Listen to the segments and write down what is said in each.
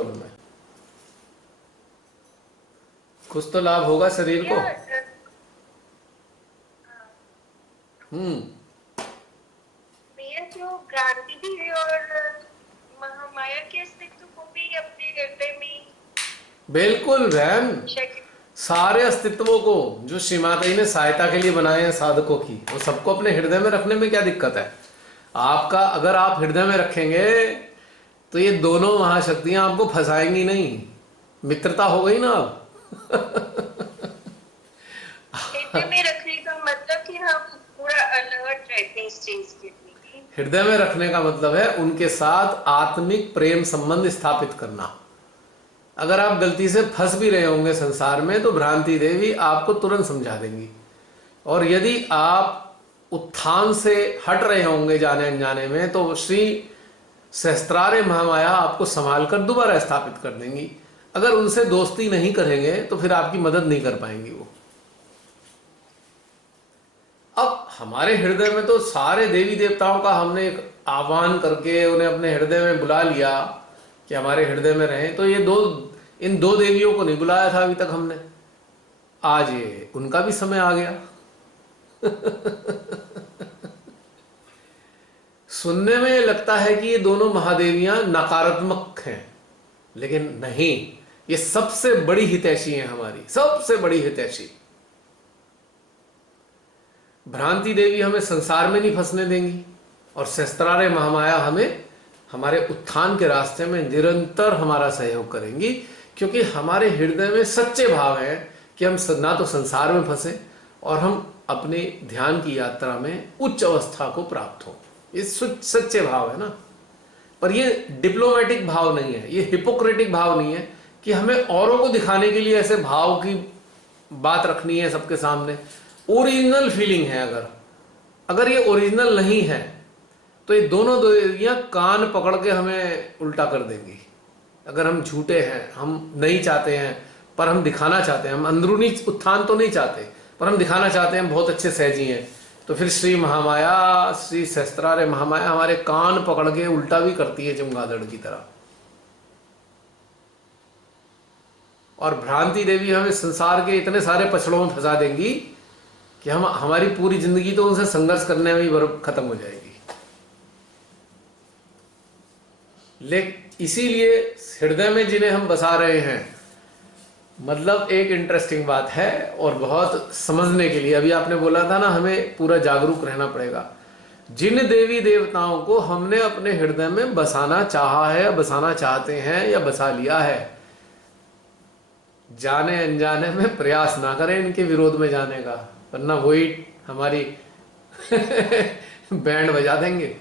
Problem है? कुछ तो लाभ होगा शरीर को। भैया हम्म। भैया जो भ्रांति भी है और महामाया के अस्तित्व को भी अपने हृदय में बिल्कुल बहन, शक- सारे अस्तित्वों को जो श्री माता जी ने सहायता के लिए बनाए हैं साधकों की, वो सबको अपने हृदय में रखने में क्या दिक्कत है? आपका अगर आप हृदय में रखेंगे तो ये दोनों महाशक्तियां आपको फंसाएंगी नहीं। मित्रता हो गई ना अब। हृदय में रखने का मतलब कि हम पूरा अलर्ट रहते हैं इस चीज के लिए। हृदय में रखने का मतलब है उनके साथ आत्मिक प्रेम संबंध स्थापित करना। अगर आप गलती से फंस भी रहे होंगे संसार में तो भ्रांति देवी आपको तुरंत समझा देंगी। और यदि आप उत्थान से हट रहे होंगे जाने अनजाने में तो श्री सहस्त्रार्य महामाया आपको संभाल कर दोबारा स्थापित कर देंगी। अगर उनसे दोस्ती नहीं करेंगे तो फिर आपकी मदद नहीं कर पाएंगी वो। अब हमारे हृदय में तो सारे देवी देवताओं का हमने एक आह्वान करके उन्हें अपने हृदय में बुला लिया कि हमारे हृदय में रहें। तो ये इन दो देवियों को नहीं बुलाया था अभी तक हमने, आज ये उनका भी समय आ गया। सुनने में लगता है कि ये दोनों महादेवियां नकारात्मक हैं, लेकिन नहीं, ये सबसे बड़ी हितैषी हैं, हमारी सबसे बड़ी हितैषी। भ्रांति देवी हमें संसार में नहीं फंसने देंगी और सहस्त्रार्य महामाया हमें हमारे उत्थान के रास्ते में निरंतर हमारा सहयोग करेंगी, क्योंकि हमारे हृदय में सच्चे भाव हैं कि हम ना तो संसार में फंसे और हम अपने ध्यान की यात्रा में उच्च अवस्था को प्राप्त हो। ये सच्चे भाव है ना। पर ये डिप्लोमेटिक भाव नहीं है, ये हिपोक्रेटिक भाव नहीं है कि हमें औरों को दिखाने के लिए ऐसे भाव की बात रखनी है सबके सामने। ओरिजिनल फीलिंग है। अगर अगर ये ओरिजिनल नहीं है तो ये दोनों देवियां कान पकड़ के हमें उल्टा कर देंगी। अगर हम झूठे हैं, हम नहीं चाहते हैं पर हम दिखाना चाहते हैं, हम अंदरूनी उत्थान तो नहीं चाहते पर हम दिखाना चाहते हैं हम बहुत अच्छे सहजी हैं, तो फिर श्री महामाया, श्री सहस्त्रार्य महामाया हमारे कान पकड़ के उल्टा भी करती है चमगादड़ की तरह। और भ्रांति देवी हमें संसार के इतने सारे पछड़ों में फंसा देंगी कि हम हमारी पूरी जिंदगी तो उनसे संघर्ष करने में ही खत्म हो जाएगी। लेकिन इसीलिए हृदय में जिन्हें हम बसा रहे हैं, मतलब एक इंटरेस्टिंग बात है और बहुत समझने के लिए, अभी आपने बोला था ना हमें पूरा जागरूक रहना पड़ेगा। जिन देवी देवताओं को हमने अपने हृदय में बसाना चाहा है या बसाना चाहते हैं या बसा लिया है, जाने अनजाने में प्रयास ना करें इनके विरोध में जाने का, वरना वही हमारी बैंड बजा देंगे।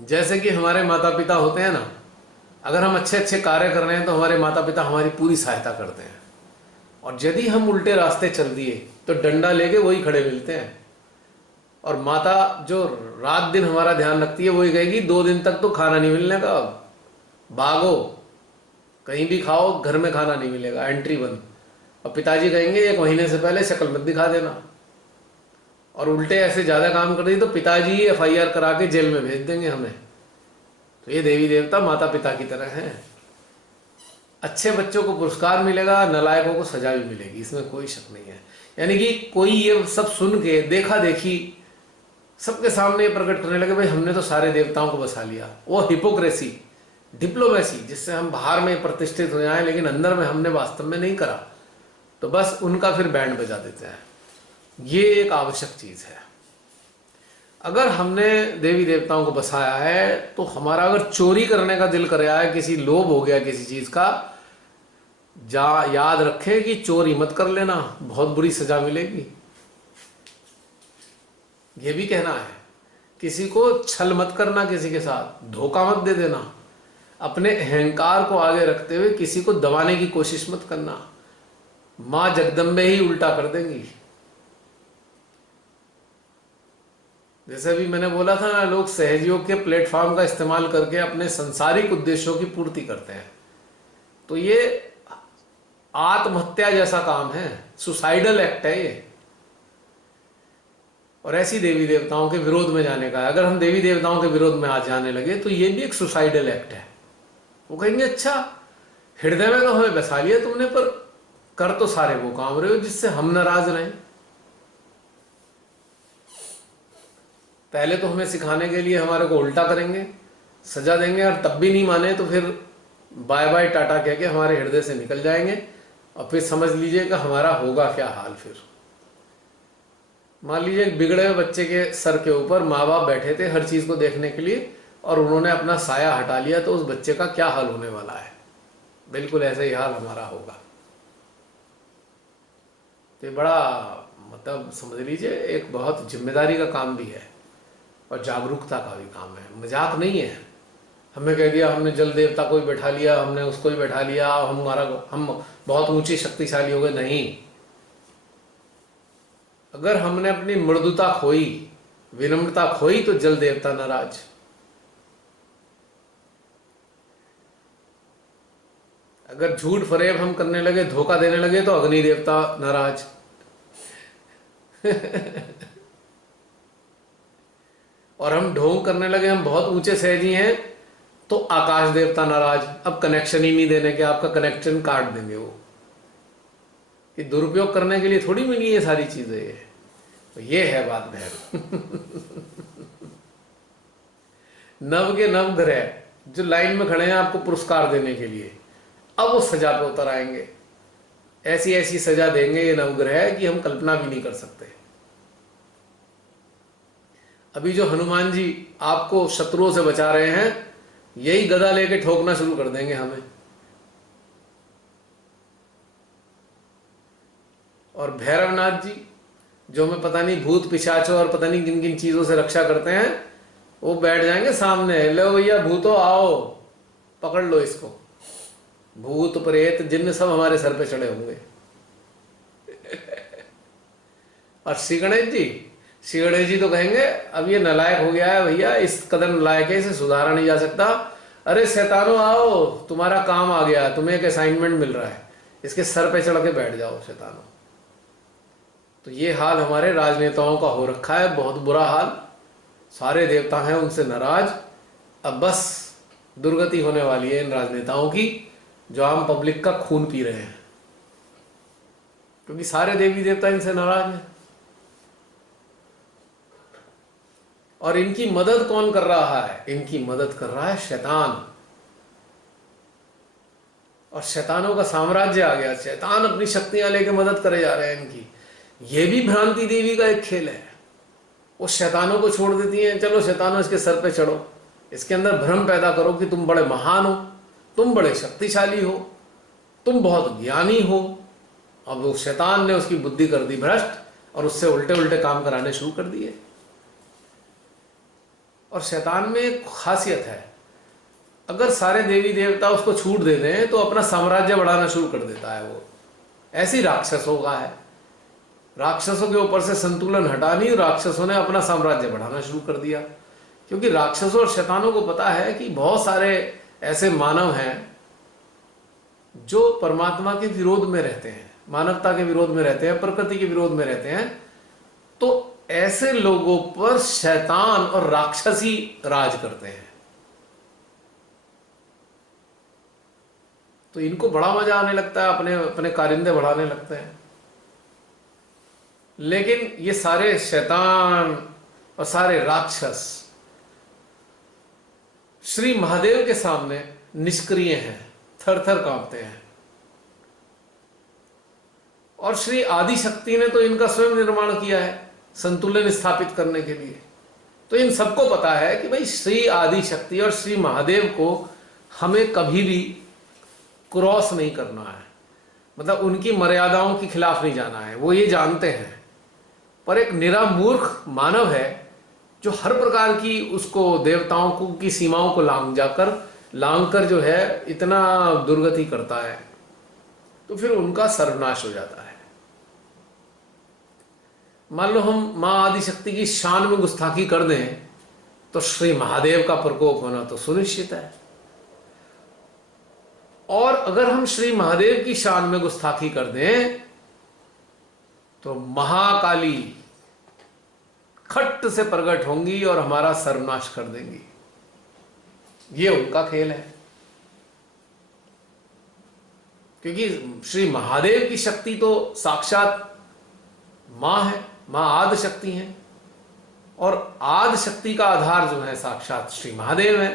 जैसे कि हमारे माता पिता होते हैं ना, अगर हम अच्छे अच्छे कार्य कर रहे हैं तो हमारे माता पिता हमारी पूरी सहायता करते हैं, और यदि हम उल्टे रास्ते चल दिए तो डंडा लेके वही खड़े मिलते हैं। और माता जो रात दिन हमारा ध्यान रखती है वही कहेगी 2 दिन तक तो खाना नहीं मिलने का, भागो, कहीं भी खाओ, घर में खाना नहीं मिलेगा, एंट्री बंद। और पिताजी कहेंगे 1 महीने से पहले शक्ल मत दिखा देना। और उल्टे ऐसे ज्यादा काम कर दी तो पिताजी ही FIR करा के जेल में भेज देंगे हमें। तो ये देवी देवता माता पिता की तरह हैं। अच्छे बच्चों को पुरस्कार मिलेगा, नालायकों को सजा भी मिलेगी, इसमें कोई शक नहीं है। यानी कि कोई ये सब सुन के देखा देखी सबके सामने प्रकट करने लगे भाई हमने तो सारे देवताओं को बसा लिया, वो हिपोक्रेसी, डिप्लोमेसी, जिससे हम बाहर में प्रतिष्ठित हो जाएं लेकिन अंदर में हमने वास्तव में नहीं करा, तो बस उनका फिर बैंड बजा देते हैं। ये एक आवश्यक चीज है। अगर हमने देवी देवताओं को बसाया है तो हमारा अगर चोरी करने का दिल कर रहा है, किसी लोभ हो गया किसी चीज का, याद रखें कि चोरी मत कर लेना, बहुत बुरी सजा मिलेगी। ये भी कहना है, किसी को छल मत करना, किसी के साथ धोखा मत दे देना, अपने अहंकार को आगे रखते हुए किसी को दबाने की कोशिश मत करना, मां जगदम्बे ही उल्टा कर देंगी। जैसे भी मैंने बोला था ना, लोग सहयोग के प्लेटफॉर्म का इस्तेमाल करके अपने सांसारिक उद्देश्यों की पूर्ति करते हैं, तो ये आत्महत्या जैसा काम है, सुसाइडल एक्ट है ये। और ऐसी देवी देवताओं के विरोध में जाने का है। अगर हम देवी देवताओं के विरोध में आज जाने लगे तो ये भी एक सुसाइडल एक्ट है। वो कहेंगे अच्छा हृदय में तो हमें बसा लिया तुमने, पर कर तो सारे वो काम रहे हो जिससे हम नाराज रहें। पहले तो हमें सिखाने के लिए हमारे को उल्टा करेंगे, सजा देंगे, और तब भी नहीं माने तो फिर बाय बाय टाटा कह के हमारे हृदय से निकल जाएंगे। और फिर समझ लीजिए कि हमारा होगा क्या हाल। फिर मान लीजिए एक बिगड़े हुए बच्चे के सर के ऊपर माँ बाप बैठे थे हर चीज को देखने के लिए, और उन्होंने अपना साया हटा लिया, तो उस बच्चे का क्या हाल होने वाला है। बिल्कुल ऐसा ही हाल हमारा होगा। तो ये बड़ा मतलब समझ लीजिए एक बहुत जिम्मेदारी का काम भी है और जागरूकता का भी काम है, मजाक नहीं है। हमें कह दिया हमने जल देवता को ही बैठा लिया, हमने उसको ही बैठा लिया, हम बहुत ऊंची शक्तिशाली हो गए। नहीं, अगर हमने अपनी मृदुता खोई, विनम्रता खोई, तो जल देवता नाराज। अगर झूठ फरेब हम करने लगे, धोखा देने लगे, तो अग्नि देवता नाराज। और हम ढोंग करने लगे, हम बहुत ऊंचे सहजी हैं, तो आकाश देवता नाराज। अब कनेक्शन ही नहीं देने के, आपका कनेक्शन काट देंगे वो। कि दुरुपयोग करने के लिए थोड़ी मिली ये सारी चीजें। ये तो ये है बात बहन। नव के नव ग्रह जो लाइन में खड़े हैं आपको पुरस्कार देने के लिए, अब वो सजा पे उतर आएंगे। ऐसी ऐसी सजा देंगे ये नवग्रह कि हम कल्पना भी नहीं कर सकते। अभी जो हनुमान जी आपको शत्रुओं से बचा रहे हैं, यही गदा लेके ठोकना शुरू कर देंगे हमें। और भैरवनाथ जी जो हमें पता नहीं भूत पिशाचों और पता नहीं किन किन चीजों से रक्षा करते हैं, वो बैठ जाएंगे सामने, लो भैया भूतो आओ, पकड़ लो इसको। भूत प्रेत जिन्न सब हमारे सर पे चढ़े होंगे। और श्री गणेश जी तो कहेंगे अब ये नालायक हो गया है भैया, इस कदर नालायक है, इसे सुधारा नहीं जा सकता। अरे शैतानों आओ, तुम्हारा काम आ गया, तुम्हें एक असाइनमेंट मिल रहा है, इसके सर पे चढ़ के बैठ जाओ शैतानों। तो ये हाल हमारे राजनेताओं का हो रखा है, बहुत बुरा हाल। सारे देवता हैं उनसे नाराज। अब बस दुर्गति होने वाली है इन राजनेताओं की, जो आम पब्लिक का खून पी रहे हैं, क्योंकि सारे देवी देवता इनसे नाराज हैं। और इनकी मदद कौन कर रहा है? इनकी मदद कर रहा है शैतान। और शैतानों का साम्राज्य आ गया। शैतान अपनी शक्तियां लेके मदद करे जा रहे हैं इनकी। ये भी भ्रांति देवी का एक खेल है। वो शैतानों को छोड़ देती हैं, चलो शैतानों इसके सर पे चढ़ो, इसके अंदर भ्रम पैदा करो कि तुम बड़े महान हो, तुम बड़े शक्तिशाली हो, तुम बहुत ज्ञानी हो। अब वो शैतान ने उसकी बुद्धि कर दी भ्रष्ट, और उससे उल्टे उल्टे काम कराने शुरू कर दिए। और शैतान में एक खासियत है, अगर सारे देवी देवता उसको छूट दे दें तो अपना साम्राज्य बढ़ाना शुरू कर देता है वो। ऐसी राक्षसों का है। राक्षसों के ऊपर से संतुलन हटा नहीं, राक्षसों ने अपना साम्राज्य बढ़ाना शुरू कर दिया। क्योंकि राक्षसों और शैतानों को पता है कि बहुत सारे ऐसे मानव हैं जो परमात्मा के विरोध में रहते हैं, मानवता के विरोध में रहते हैं, प्रकृति के विरोध में रहते हैं। तो ऐसे लोगों पर शैतान और राक्षसी राज करते हैं। तो इनको बड़ा मजा आने लगता है, अपने अपने कारिंदे बढ़ाने लगते हैं। लेकिन ये सारे शैतान और सारे राक्षस श्री महादेव के सामने निष्क्रिय हैं, थर थर कांपते हैं। और श्री आदि शक्ति ने तो इनका स्वयं निर्माण किया है संतुलन स्थापित करने के लिए। तो इन सबको पता है कि भाई श्री आदि शक्ति और श्री महादेव को हमें कभी भी क्रॉस नहीं करना है, मतलब उनकी मर्यादाओं के खिलाफ नहीं जाना है, वो ये जानते हैं। पर एक निरा मूर्ख मानव है जो हर प्रकार की उसको देवताओं को की सीमाओं को लांग कर जो है इतना दुर्गति करता है, तो फिर उनका सर्वनाश हो जाता है। मान लो हम मां आदि शक्ति की शान में गुस्ताखी कर दें तो श्री महादेव का प्रकोप होना तो सुनिश्चित है। और अगर हम श्री महादेव की शान में गुस्ताखी कर दें तो महाकाली खट से प्रकट होंगी और हमारा सर्वनाश कर देंगी। ये उनका खेल है। क्योंकि श्री महादेव की शक्ति तो साक्षात मां है, मां आदि शक्ति है, और आदि शक्ति का आधार जो है साक्षात श्री महादेव है।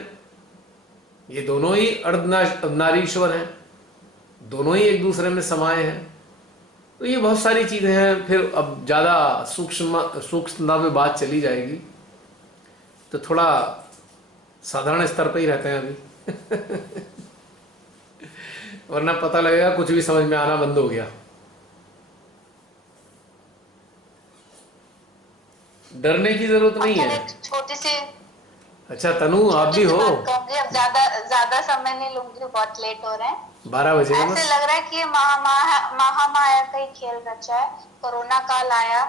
ये दोनों ही अर्धनारीश्वर हैं, दोनों ही एक दूसरे में समाये हैं। तो ये बहुत सारी चीजें हैं। फिर अब ज्यादा सूक्ष्मता में बात चली जाएगी, तो थोड़ा साधारण स्तर पे ही रहते हैं अभी वरना पता लगेगा कुछ भी समझ में आना बंद हो गया। डरने की जरूरत नहीं है। छोटी सी अच्छा तनु, आप भी हो? अब ज्यादा ज्यादा समय नहीं लूंगी, बहुत लेट हो रहे हैं, 12 बजे। ऐसे लग रहा है कि ये महामाया का ही खेल रचा है। कोरोना काल आया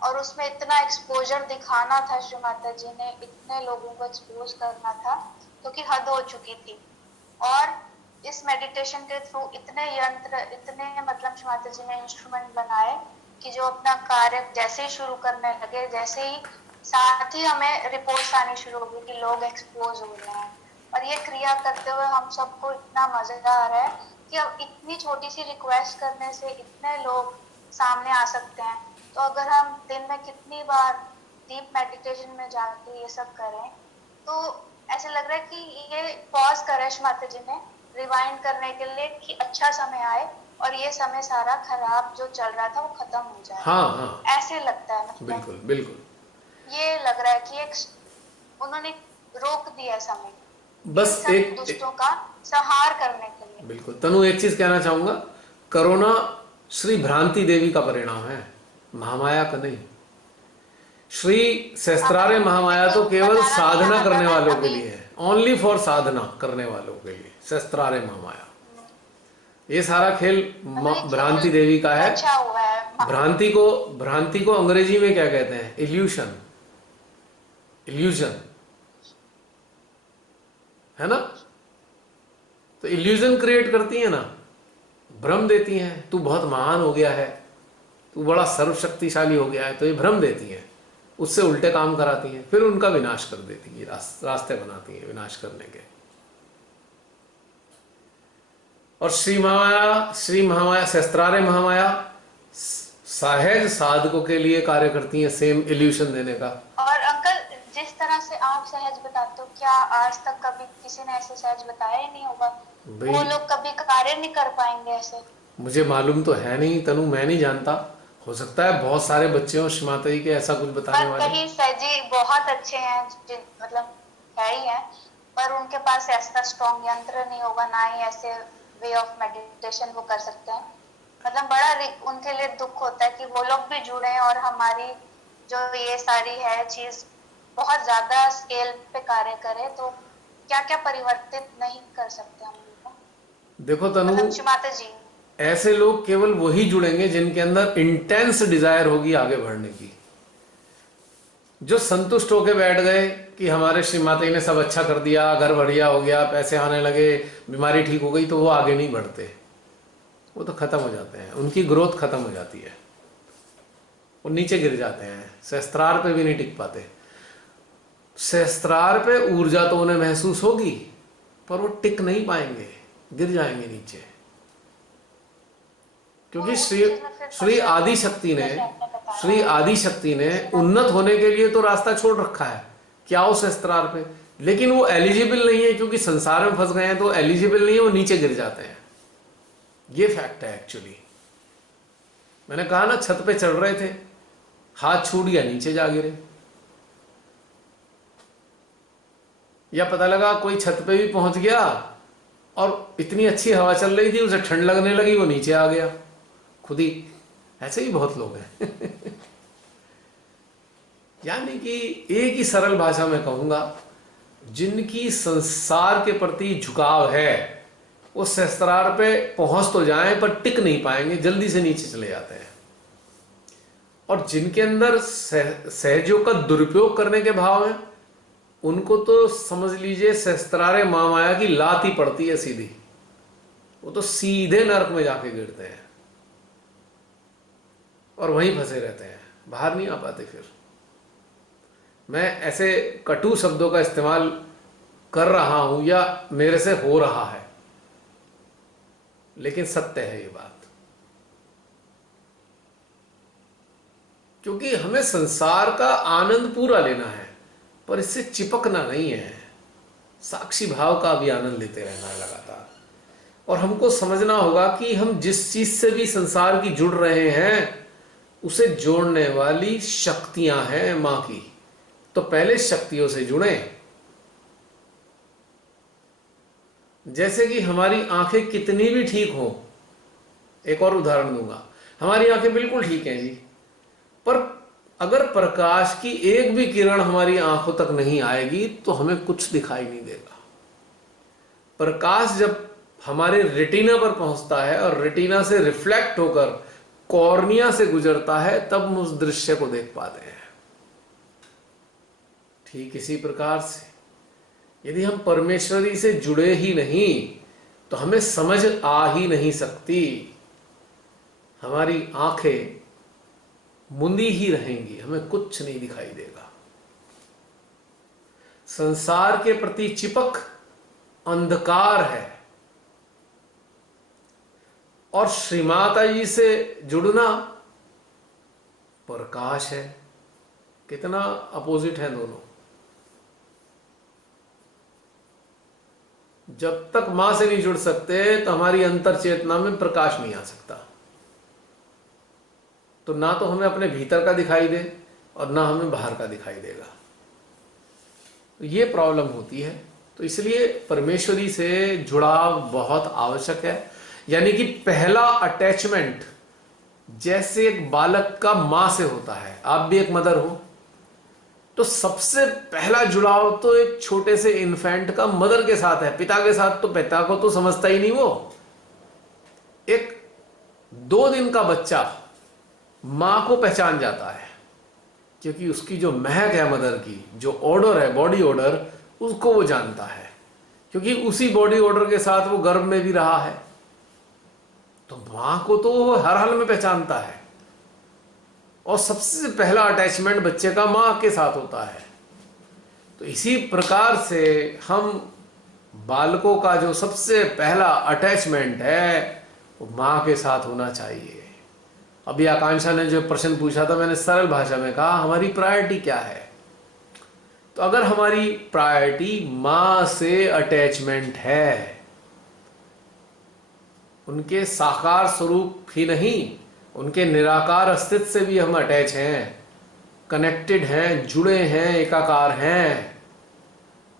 और उसमें इतना एक्सपोजर दिखाना था, श्री माता जी ने इतने लोगों को एक्सपोज करना था, क्योंकि हद हो चुकी थी। और इस मेडिटेशन के थ्रू इतने यंत्र, इतने मतलब श्री माता जी ने इंस्ट्रूमेंट बनाए कि जो अपना कार्य जैसे ही शुरू करने लगे, जैसे ही साथ ही हमें रिपोर्ट्स आनी शुरू हो गई कि लोग एक्सपोज हो रहे हैं। और ये क्रिया करते हुए हम सबको इतना मजा आ रहा है कि अब इतनी छोटी सी रिक्वेस्ट करने से इतने लोग सामने आ सकते हैं। तो अगर हम दिन में कितनी बार डीप मेडिटेशन में जाके ये सब करें, तो ऐसे लग रहा है कि ये पॉज करे माता जी ने रिवाइंड करने के लिए कि अच्छा समय आए और ये समय सारा खराब जो चल रहा था वो खत्म हो जाए। हाँ, ऐसे लगता है, मतलब बिल्कुल बिल्कुल। ये लग रहा है कि एक उन्होंने रोक दिया समय, बस एक दुष्टों का संहार करने के लिए। बिल्कुल तनु, एक चीज कहना चाहूंगा, कोरोना श्री भ्रांति देवी का परिणाम है, महामाया का नहीं। श्री सहस्त्रारे महामाया तो केवल साधना करने वालों के लिए है, ओनली फॉर साधना करने वालों के लिए सहस्त्रारे महामाया। ये सारा खेल भ्रांति देवी का है। अच्छा हुआ है। भ्रांति को अंग्रेजी में क्या कहते हैं? इल्यूशन, इल्यूजन है ना। तो इल्यूजन क्रिएट करती है ना, भ्रम देती हैं, तू बहुत महान हो गया है, तू बड़ा सर्वशक्तिशाली हो गया है, तो ये भ्रम देती हैं, उससे उल्टे काम कराती हैं, फिर उनका विनाश कर देती हैं, रास्ते बनाती हैं विनाश करने के। और श्री महामाया सहस्त्रारे महामाया सहज साधकों के लिए कार्य करती हैं, सेम इल्यूशन देने का। और अंकल, जिस तरह से आप सहज बताते हो, क्या आज तक कभी किसी ने ऐसे सहज बताया ही नहीं होगा? वो लोग कभी कार्य नहीं कर पाएंगे ऐसे? मुझे मालूम तो है नहीं तनु, मैं नहीं जानता, हो सकता है बहुत सारे बच्चे हो श्री माता जी के ऐसा कुछ बताने वाले। कहीं सहजी बहुत अच्छे हैं, मतलब है ही है, पर उनके पास ऐसा स्ट्रॉन्ग यंत्र नहीं होगा, ना ही ऐसे वे ऑफ मेडिटेशन वो कर सकते हैं। मतलब बड़ा उनके लिए दुख होता है कि वो लोग भी जुड़े और हमारी जो ये सारी है चीज बहुत ज्यादा स्केल पे कार्य करे, तो क्या क्या परिवर्तित नहीं कर सकते हम लोग। देखो तनु, मतलब माता जी, ऐसे लोग केवल वही जुड़ेंगे जिनके अंदर इंटेंस डिजायर होगी आगे बढ़ने की। जो संतुष्ट होके बैठ गए कि हमारे श्री माता जी ने सब अच्छा कर दिया, घर बढ़िया हो गया, पैसे आने लगे, बीमारी ठीक हो गई, तो वो आगे नहीं बढ़ते, वो तो खत्म हो जाते हैं, उनकी ग्रोथ खत्म हो जाती है, वो नीचे गिर जाते हैं, सहस्त्रार पे भी नहीं टिक पाते। सहस्त्रार पे ऊर्जा तो उन्हें महसूस होगी, पर वो टिक नहीं पाएंगे, गिर जाएंगे नीचे। क्योंकि श्री आदि शक्ति ने उन्नत होने के लिए तो रास्ता छोड़ रखा है, क्या हो सहस्त्रार पे, लेकिन वो एलिजिबल नहीं है, क्योंकि संसार में फंस गए हैं, तो एलिजिबल नहीं है, वो नीचे गिर जाते हैं। ये फैक्ट है एक्चुअली। मैंने कहा ना, छत पे चढ़ रहे थे, हाथ छूट गया, नीचे जा गिरे। या पता लगा कोई छत पे भी पहुंच गया और इतनी अच्छी हवा चल रही थी, उसे ठंड लगने लगी, वो नीचे आ गया खुद ही। ऐसे ही बहुत लोग हैं यानी कि एक ही सरल भाषा में कहूंगा, जिनकी संसार के प्रति झुकाव है, वो सहस्त्रार पे पहुंच तो जाएं पर टिक नहीं पाएंगे, जल्दी से नीचे चले जाते हैं। और जिनके अंदर सहयोग का दुरुपयोग करने के भाव हैं, उनको तो समझ लीजिए सहस्त्रारे महामाया की लात ही पड़ती है सीधी, वो तो सीधे नरक में जाके गिरते हैं और वहीं फंसे रहते हैं, बाहर नहीं आ पाते फिर। मैं ऐसे कटु शब्दों का इस्तेमाल कर रहा हूं या मेरे से हो रहा है, लेकिन सत्य है ये बात। क्योंकि हमें संसार का आनंद पूरा लेना है, पर इससे चिपकना नहीं है। साक्षी भाव का भी आनंद लेते रहना है लगातार। और हमको समझना होगा कि हम जिस चीज से भी संसार की जुड़ रहे हैं, उसे जोड़ने वाली शक्तियां हैं मां की। तो पहले शक्तियों से जुड़े। जैसे कि हमारी आंखें कितनी भी ठीक हो, एक और उदाहरण दूंगा, हमारी आंखें बिल्कुल ठीक हैं जी, पर अगर प्रकाश की एक भी किरण हमारी आंखों तक नहीं आएगी तो हमें कुछ दिखाई नहीं देगा। प्रकाश जब हमारे रेटिना पर पहुंचता है और रेटिना से रिफ्लेक्ट होकर कॉर्निया से गुजरता है, तब हम उस दृश्य को देख पाते हैं। ठीक इसी प्रकार से यदि हम परमेश्वरी से जुड़े ही नहीं तो हमें समझ आ ही नहीं सकती। हमारी आंखें मुंदी ही रहेंगी, हमें कुछ नहीं दिखाई देगा। संसार के प्रति चिपक अंधकार है, और श्री माता जी से जुड़ना प्रकाश है। कितना अपोजिट है दोनों। जब तक मां से नहीं जुड़ सकते तो हमारी अंतर चेतना में प्रकाश नहीं आ सकता। तो ना तो हमें अपने भीतर का दिखाई दे और ना हमें बाहर का दिखाई देगा। तो ये प्रॉब्लम होती है। तो इसलिए परमेश्वरी से जुड़ाव बहुत आवश्यक है। यानी कि पहला अटैचमेंट जैसे एक बालक का मां से होता है, आप भी एक मदर हो, तो सबसे पहला जुड़ाव तो एक छोटे से इन्फेंट का मदर के साथ है। पिता के साथ तो पिता को तो समझता ही नहीं वो। एक 2 दिन का बच्चा मां को पहचान जाता है, क्योंकि उसकी जो महक है मदर की, जो ऑर्डर है, बॉडी ऑर्डर, उसको वो जानता है, क्योंकि उसी बॉडी ऑर्डर के साथ वो गर्भ में भी रहा है। तो मां को तो वो हर हाल में पहचानता है। और सबसे पहला अटैचमेंट बच्चे का मां के साथ होता है। तो इसी प्रकार से हम बालकों का जो सबसे पहला अटैचमेंट है वो मां के साथ होना चाहिए। अभी आकांक्षा ने जो प्रश्न पूछा था, मैंने सरल भाषा में कहा हमारी प्रायोरिटी क्या है। तो अगर हमारी प्रायोरिटी मां से अटैचमेंट है, उनके साकार स्वरूप ही नहीं, उनके निराकार अस्तित्व से भी हम अटैच हैं, कनेक्टेड हैं, जुड़े हैं, एकाकार हैं,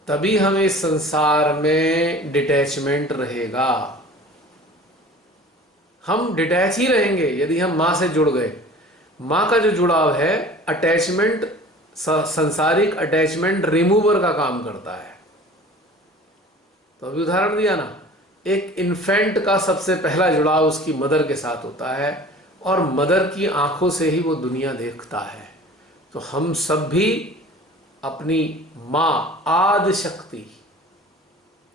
तभी हमें इस संसार में डिटैचमेंट रहेगा। हम डिटैच ही रहेंगे यदि हम मां से जुड़ गए। मां का जो जुड़ाव है, अटैचमेंट, संसारिक अटैचमेंट रिमूवर का काम करता है। तो अभी उदाहरण दिया ना, एक इन्फेंट का सबसे पहला जुड़ाव उसकी मदर के साथ होता है, और मदर की आंखों से ही वो दुनिया देखता है। तो हम सब भी अपनी मां आदि शक्ति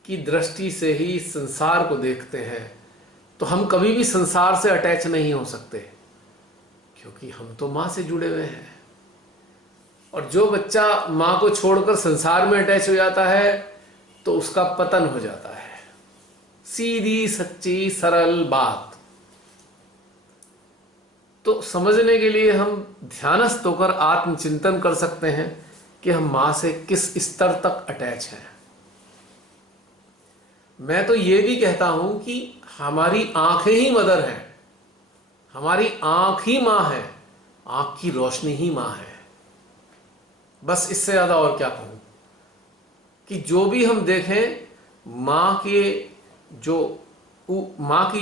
की दृष्टि से ही संसार को देखते हैं। तो हम कभी भी संसार से अटैच नहीं हो सकते, क्योंकि हम तो मां से जुड़े हुए हैं। और जो बच्चा मां को छोड़कर संसार में अटैच हो जाता है तो उसका पतन हो जाता है। सीधी सच्ची सरल बात। तो समझने के लिए हम ध्यानस्थ होकर आत्मचिंतन कर सकते हैं कि हम मां से किस स्तर तक अटैच हैं। मैं तो ये भी कहता हूं कि हमारी आंखें ही मदर हैं, हमारी आंख ही मां है, आंख की रोशनी ही मां है। बस इससे ज्यादा और क्या कहूं कि जो भी हम देखें, मां की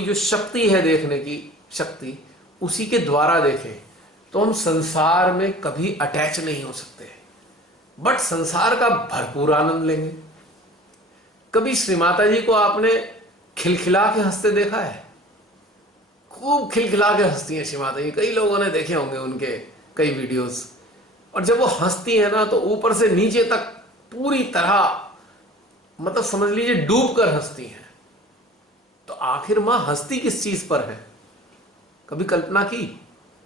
जो शक्ति है, देखने की शक्ति, उसी के द्वारा देखें तो हम संसार में कभी अटैच नहीं हो सकते, बट संसार का भरपूर आनंद लेंगे। कभी श्री माता जी को आपने खिलखिला के हंसते देखा है? खूब खिलखिला के हंसती हैं श्री माता जी। कई लोगों ने देखे होंगे उनके कई वीडियोस। और जब वो हंसती है ना, तो ऊपर से नीचे तक पूरी तरह, मतलब समझ लीजिए डूब कर हंसती हैं। तो आखिर मां हंसती किस चीज पर है? कभी कल्पना की,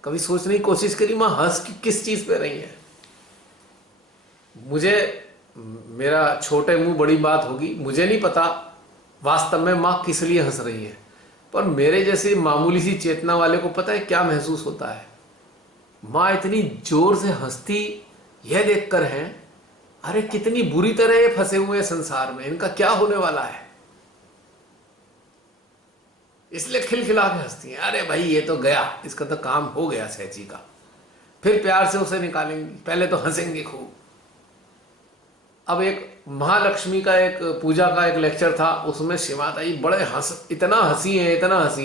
कभी सोचने की कोशिश करी मां हंस किस चीज पे रही है? मुझे, मेरा छोटे मुंह बड़ी बात होगी, मुझे नहीं पता वास्तव में माँ किस लिए हंस रही है, पर मेरे जैसे मामूली सी चेतना वाले को पता है क्या महसूस होता है। माँ इतनी जोर से हंसती यह देखकर है, अरे कितनी बुरी तरह ये फंसे हुए हैं संसार में, इनका क्या होने वाला है, इसलिए खिलखिला के हंसती हैं। अरे भाई ये तो गया, इसका तो काम हो गया सहजी का, फिर प्यार से उसे निकालेंगी, पहले तो हंसेंगे खूब। अब एक महालक्ष्मी का एक पूजा का एक लेक्चर था, उसमें शिवाता जी बड़े इतना हंसी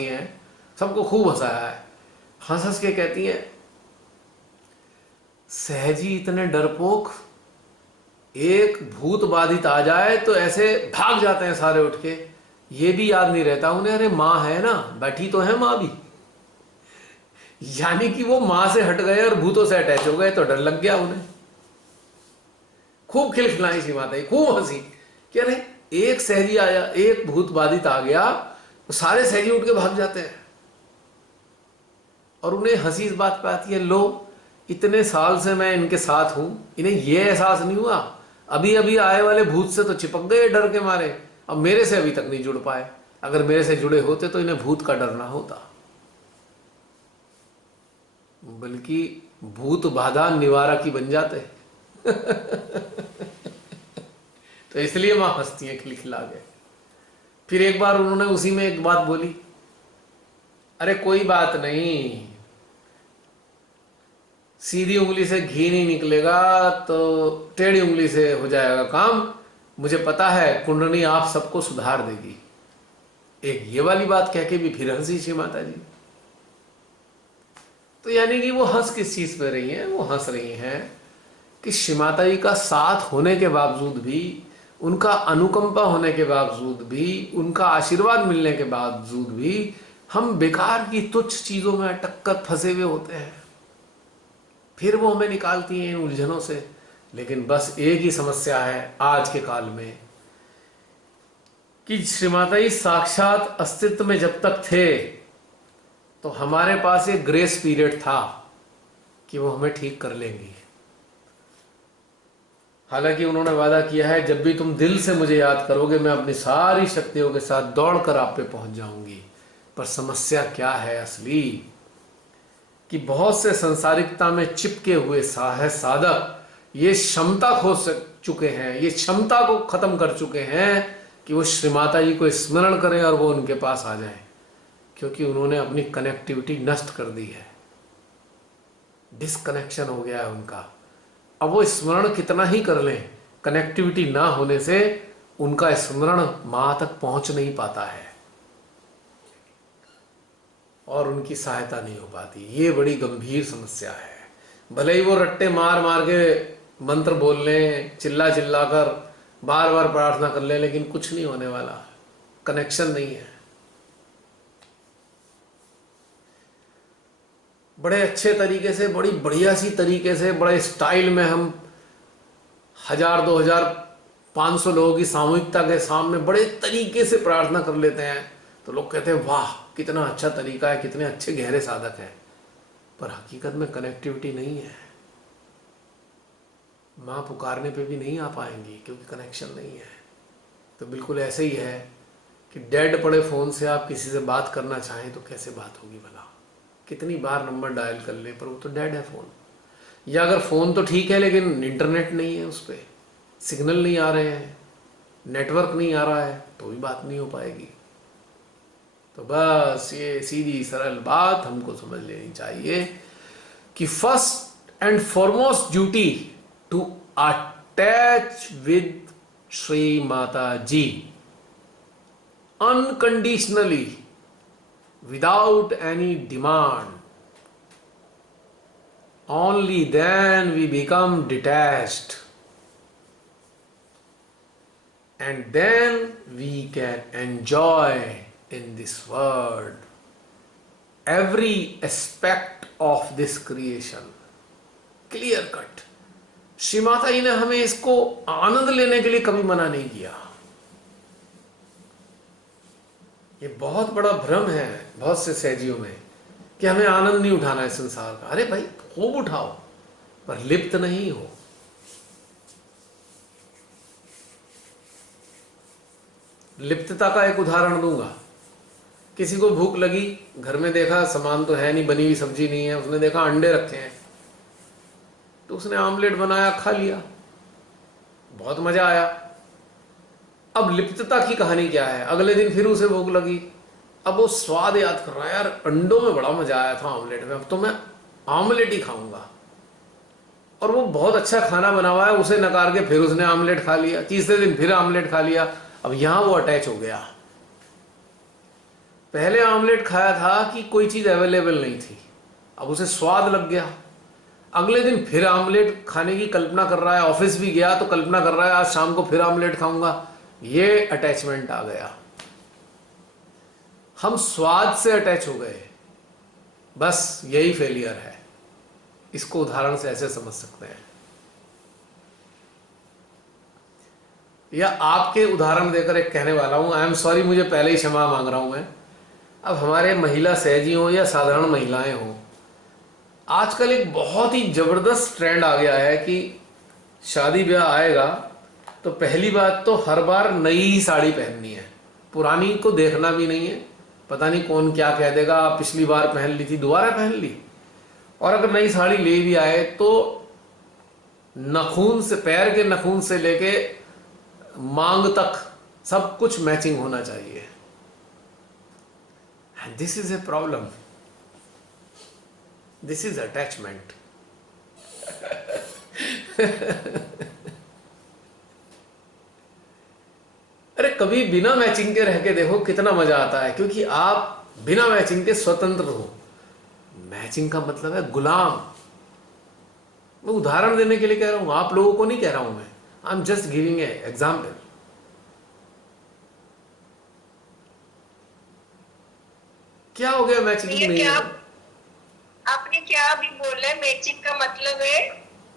हैं, सबको खूब हंसाया है। हंस हंस के कहती हैं, सहजी इतने डरपोक, एक भूत बाधित आ जाए तो ऐसे भाग जाते हैं सारे उठ के, ये भी याद नहीं रहता उन्हें, अरे माँ है ना, बैठी तो है माँ भी। यानी कि वो माँ से हट गए और भूतों से अटैच हो गए, तो डर लग गया उन्हें। खूब खिलखिलाई सी माता, खूब हंसी कि अरे एक सहजी आया, एक भूत बाधित आ गया तो सारे सहजी उठ के भाग जाते हैं। और उन्हें हंसी इस बात पे आती है, लो इतने साल से मैं इनके साथ हूं, इन्हें ये एहसास नहीं हुआ, अभी अभी आए वाले भूत से तो चिपक गए डर के मारे, अब मेरे से अभी तक नहीं जुड़ पाए, अगर मेरे से जुड़े होते तो इन्हें भूत का डर ना होता, बल्कि भूत बाधा निवारक ही बन जाते। तो इसलिए मां हंसती है खिलखिला के। फिर एक बार उन्होंने उसी में एक बात बोली, अरे कोई बात नहीं, सीधी उंगली से घी नहीं निकलेगा तो टेढ़ी उंगली से हो जाएगा काम, मुझे पता है कुंडली आप सबको सुधार देगी। एक ये वाली बात कह के भी फिर हंसी श्री माता जी। तो यानी कि वो हंस किस चीज पे रही हैं, वो हंस रही हैं कि श्री माता जी का साथ होने के बावजूद भी, उनका अनुकंपा होने के बावजूद भी, उनका आशीर्वाद मिलने के बावजूद भी हम बेकार की तुच्छ चीजों में अटक कर फंसे हुए होते हैं। फिर वो हमें निकालती हैं इन उलझनों से। लेकिन बस एक ही समस्या है आज के काल में कि श्री माता जी साक्षात अस्तित्व में जब तक थे तो हमारे पास एक ग्रेस पीरियड था कि वो हमें ठीक कर लेंगी। हालांकि उन्होंने वादा किया है, जब भी तुम दिल से मुझे याद करोगे मैं अपनी सारी शक्तियों के साथ दौड़कर आप पे पहुंच जाऊंगी। पर समस्या क्या है असली, कि बहुत से संसारिकता में चिपके हुए साधक ये क्षमता खो चुके हैं, ये क्षमता को खत्म कर चुके हैं कि वो श्री माता जी को स्मरण करें और वो उनके पास आ जाए, क्योंकि उन्होंने अपनी कनेक्टिविटी नष्ट कर दी है, डिसकनेक्शन हो गया है उनका। अब वो स्मरण कितना ही कर लें, कनेक्टिविटी ना होने से उनका स्मरण मां तक पहुंच नहीं पाता है और उनकी सहायता नहीं हो पाती। ये बड़ी गंभीर समस्या है। भले ही वो रट्टे मार मार के मंत्र बोल लें, चिल्ला चिल्ला कर बार बार प्रार्थना कर लें, लेकिन कुछ नहीं होने वाला, कनेक्शन नहीं है। बड़े अच्छे तरीके से, बड़ी बढ़िया सी तरीके से, बड़े स्टाइल में हम 1000, 2000, 500 लोगों की सामूहिकता के सामने बड़े तरीके से प्रार्थना कर लेते हैं, तो लोग कहते हैं वाह कितना अच्छा तरीका है, कितने अच्छे गहरे साधक हैं। पर हकीकत में कनेक्टिविटी नहीं है। माँ पुकारने पे भी नहीं आ पाएंगी क्योंकि कनेक्शन नहीं है। तो बिल्कुल ऐसे ही है कि डेड पड़े फ़ोन से आप किसी से बात करना चाहें तो कैसे बात होगी भला, कितनी बार नंबर डायल कर ले, पर वो तो डेड है फ़ोन। या अगर फ़ोन तो ठीक है लेकिन इंटरनेट नहीं है, उस पर सिग्नल नहीं आ रहे हैं, नेटवर्क नहीं आ रहा है, तो भी बात नहीं हो पाएगी। तो बस ये सीधी सरल बात हमको समझ लेनी चाहिए कि first and foremost duty to attach with Shri Mata ji unconditionally without any demand. Only then we become detached, and then we can enjoy in this world every aspect of this creation. Clear cut. Shri Mata जी ने हमें इसको आनंद लेने के लिए कभी मना नहीं किया। ये बहुत बड़ा भ्रम है बहुत से सहजियों में कि हमें आनंद नहीं उठाना है संसार का। अरे भाई खूब उठाओ, पर लिप्त नहीं हो। लिप्तता का एक उदाहरण दूंगा। किसी को भूख लगी, घर में देखा सामान तो है नहीं, बनी हुई सब्जी नहीं है, उसने देखा अंडे रखे हैं, तो उसने आमलेट बनाया, खा लिया, बहुत मजा आया। अब लिप्तता की कहानी क्या है, अगले दिन फिर उसे भूख लगी, अब वो स्वाद याद कर रहा है, यार अंडों में बड़ा मजा आया था आमलेट में, अब तो मैं आमलेट ही खाऊंगा। और वो बहुत अच्छा खाना बना हुआ है, उसे नकार के फिर उसने आमलेट खा लिया, तीसरे दिन फिर आमलेट खा लिया। अब यहां वो अटैच हो गया। पहले आमलेट खाया था कि कोई चीज अवेलेबल नहीं थी, अब उसे स्वाद लग गया, अगले दिन फिर आमलेट खाने की कल्पना कर रहा है, ऑफिस भी गया तो कल्पना कर रहा है आज शाम को फिर आमलेट खाऊंगा। ये अटैचमेंट आ गया, हम स्वाद से अटैच हो गए, बस यही फेलियर है। इसको उदाहरण से ऐसे समझ सकते हैं, या आपके उदाहरण देकर एक कहने वाला हूं, आई एम सॉरी, मुझे पहले ही क्षमा मांग रहा हूं मैं। अब हमारे महिला सहजी हो या साधारण महिलाएं हो, आजकल एक बहुत ही जबरदस्त ट्रेंड आ गया है कि शादी ब्याह आएगा तो पहली बात तो हर बार नई ही साड़ी पहननी है, पुरानी को देखना भी नहीं है, पता नहीं कौन क्या कह देगा, आप पिछली बार पहन ली थी दोबारा पहन ली। और अगर नई साड़ी ले भी आए तो नखून से, पैर के नखून से लेके मांग तक सब कुछ मैचिंग होना चाहिए। This is a problem, this is attachment. अरे कभी बिना मैचिंग के रह के देखो कितना मजा आता है, क्योंकि आप बिना मैचिंग के स्वतंत्र हो। मैचिंग का मतलब है गुलाम। मैं उदाहरण देने के लिए कह रहा हूं, आप लोगों को नहीं कह रहा हूं मैं, I am just giving a example. क्या हो गया मैचिंग नहीं है? आपने क्या अभी बोला? मैचिंग का मतलब है,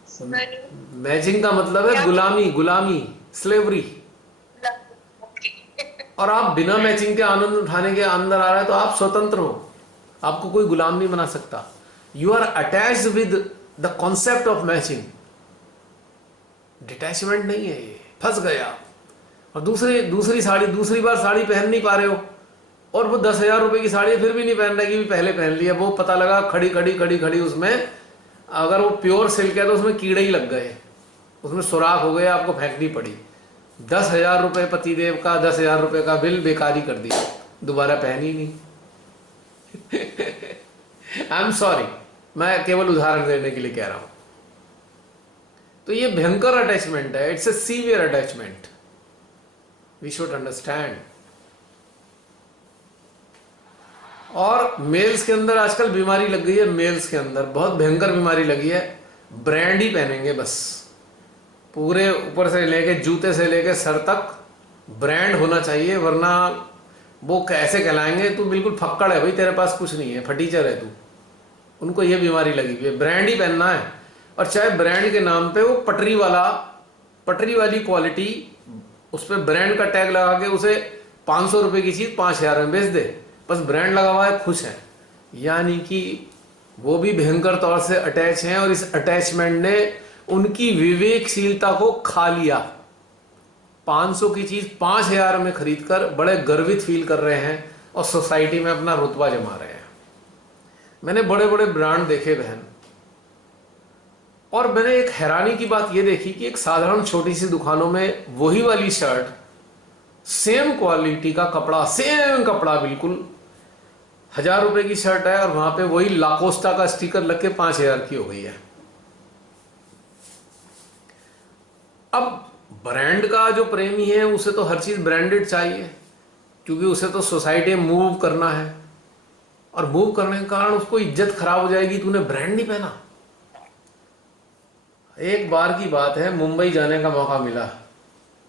सुना नहीं। मैचिंग का मतलब है गुलामी, गुलामी, स्लेवरी। और आप बिना मैचिंग के आनंद उठाने के अंदर आ रहे हैं तो आप स्वतंत्र हो, आपको कोई गुलाम नहीं बना सकता। You are attached with the concept of matching. Detachment नहीं है ये, फंस गए आप। और दूसरी बार साड़ी पहन नहीं पा रहे हो, और वो 10,000 रुपए की साड़ी फिर भी नहीं पहन रहे कि पहले पहन लिया। वो पता लगा खड़ी उसमें, अगर वो प्योर सिल्क है तो उसमें कीड़े ही लग गए, उसमें सुराख हो गए, आपको फेंकनी पड़ी। 10,000 रुपये पतिदेव का, 10,000 रुपये का बिल बेकार ही कर दिया, दोबारा पहन ही नहीं। आई एम सॉरी, मैं केवल उदाहरण देने के लिए कह रहा हूं। तो ये भयंकर अटैचमेंट है, it's a severe attachment, we should understand. और मेल्स के अंदर आजकल बीमारी लग गई है, मेल्स के अंदर बहुत भयंकर बीमारी लगी है, ब्रांड ही पहनेंगे बस, पूरे ऊपर से लेके जूते से लेके सर तक ब्रांड होना चाहिए, वरना वो कैसे कहलाएंगे, तू बिल्कुल फक्कड़ है भाई, तेरे पास कुछ नहीं है, फटीचर है तू। उनको ये बीमारी लगी हुई है, ब्रांड ही पहनना है। और चाहे ब्रांड के नाम पे वो पटरी वाली क्वालिटी, उस पर ब्रांड का टैग लगा के उसे 500 रुपए की चीज 5,000 में बेच दे, बस ब्रांड लगा हुआ है, खुश है। यानी कि वो भी भयंकर तौर से अटैच हैं, और इस अटैचमेंट ने उनकी विवेकशीलता को खा लिया। 500 की चीज 5,000 में खरीदकर बड़े गर्वित फील कर रहे हैं और सोसाइटी में अपना रुतबा जमा रहे हैं। मैंने बड़े बड़े ब्रांड देखे बहन, और मैंने एक हैरानी की बात यह देखी कि एक साधारण छोटी सी दुकानों में वही वाली शर्ट, सेम क्वालिटी का कपड़ा, सेम कपड़ा बिल्कुल, 1,000 रुपए की शर्ट है, और वहां पे वही लाकोस्टा का स्टिकर लग के 5,000 की हो गई है। अब ब्रांड का जो प्रेमी है उसे तो हर चीज ब्रांडेड चाहिए, क्योंकि उसे तो सोसाइटी में मूव करना है, और मूव करने के कारण उसको इज्जत खराब हो जाएगी, तूने ब्रांड नहीं पहना। एक बार की बात है, मुंबई जाने का मौका मिला,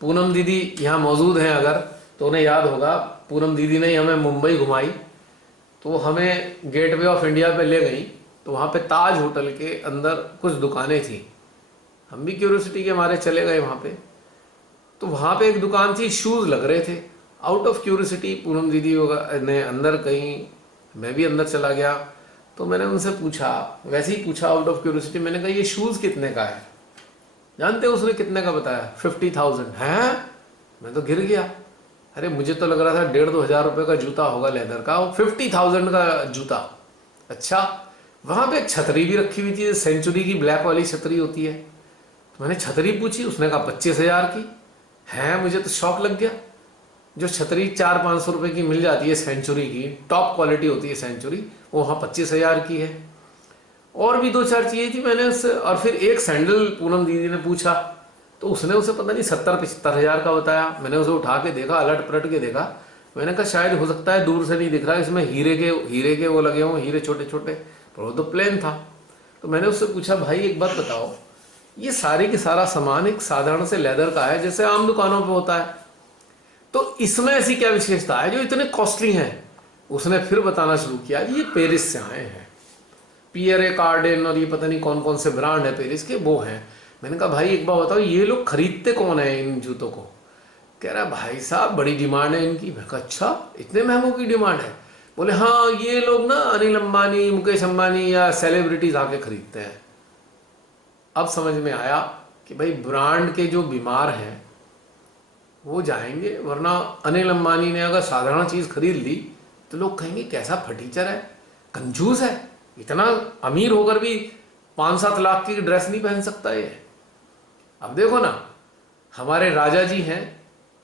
पूनम दीदी यहाँ मौजूद हैं अगर तो उन्हें याद होगा, पूनम दीदी ने हमें मुंबई घुमाई, तो हमें गेटवे ऑफ इंडिया पे ले गई, तो वहाँ पे ताज होटल के अंदर कुछ दुकानें थी, हम भी क्यूरियोसिटी के मारे चले गए वहाँ पे। तो वहाँ पे एक दुकान थी, शूज़ लग रहे थे। आउट ऑफ क्यूरियोसिटी पूनम दीदी ने अंदर कहीं, मैं भी अंदर चला गया, तो मैंने उनसे पूछा, वैसे ही पूछा आउट ऑफ क्यूरियोसिटी, मैंने कहा ये शूज़ कितने का है? जानते हो उसने कितने का बताया? 50,000 है। मैं तो गिर गया, अरे मुझे तो लग रहा था 1,500-2,000 रुपये का जूता होगा लेदर का, वो 50,000 का जूता। अच्छा, वहाँ पे एक छतरी भी रखी हुई थी, सेंचुरी की ब्लैक वाली छतरी होती है। तो मैंने छतरी पूछी, उसने कहा 25,000 की है। मुझे तो शौक लग गया। जो छतरी 400-500 रुपये की मिल जाती है सेंचुरी की, टॉप क्वालिटी होती है सेंचुरी, वो वहाँ 25,000 की है। और भी 2-4 चीज़ें थी, मैंने उससे, और फिर एक सैंडल पूनम दीदी ने पूछा तो उसने उसे पता नहीं 70-75,000 का बताया। मैंने उसे उठा के देखा, अलट पलट के देखा। मैंने कहा शायद हो सकता है दूर से नहीं दिख रहा है, इसमें हीरे के वो लगे हों, हीरे छोटे छोटे, पर वो तो प्लेन था। तो मैंने उससे पूछा भाई एक बात बताओ, ये सारे के सारा सामान एक साधारण से लेदर का है जैसे आम दुकानों पे होता है, तो इसमें ऐसी क्या विशेषता है जो इतने कॉस्टली हैं? उसने फिर बताना शुरू किया, ये पेरिस से आए हैं, पियरे कार्डेन और ये पता नहीं कौन कौन से ब्रांड है पेरिस के, वो हैं। मैंने कहा भाई एक बात बताओ, ये लोग खरीदते कौन है इन जूतों को? कह रहा भाई साहब बड़ी डिमांड है इनकी। मैं कहा अच्छा, इतने महंगों की डिमांड है? बोले हाँ, ये लोग ना अनिल अंबानी, मुकेश अंबानी या सेलिब्रिटीज आके खरीदते हैं। अब समझ में आया कि भाई ब्रांड के जो बीमार हैं वो जाएंगे, वरना अनिल अंबानी ने अगर साधारण चीज़ खरीद ली तो लोग कहेंगे कैसा फटीचर है, कंजूस है, इतना अमीर होकर भी 5-7 लाख की ड्रेस नहीं पहन सकता ये। अब देखो ना, हमारे राजा जी हैं,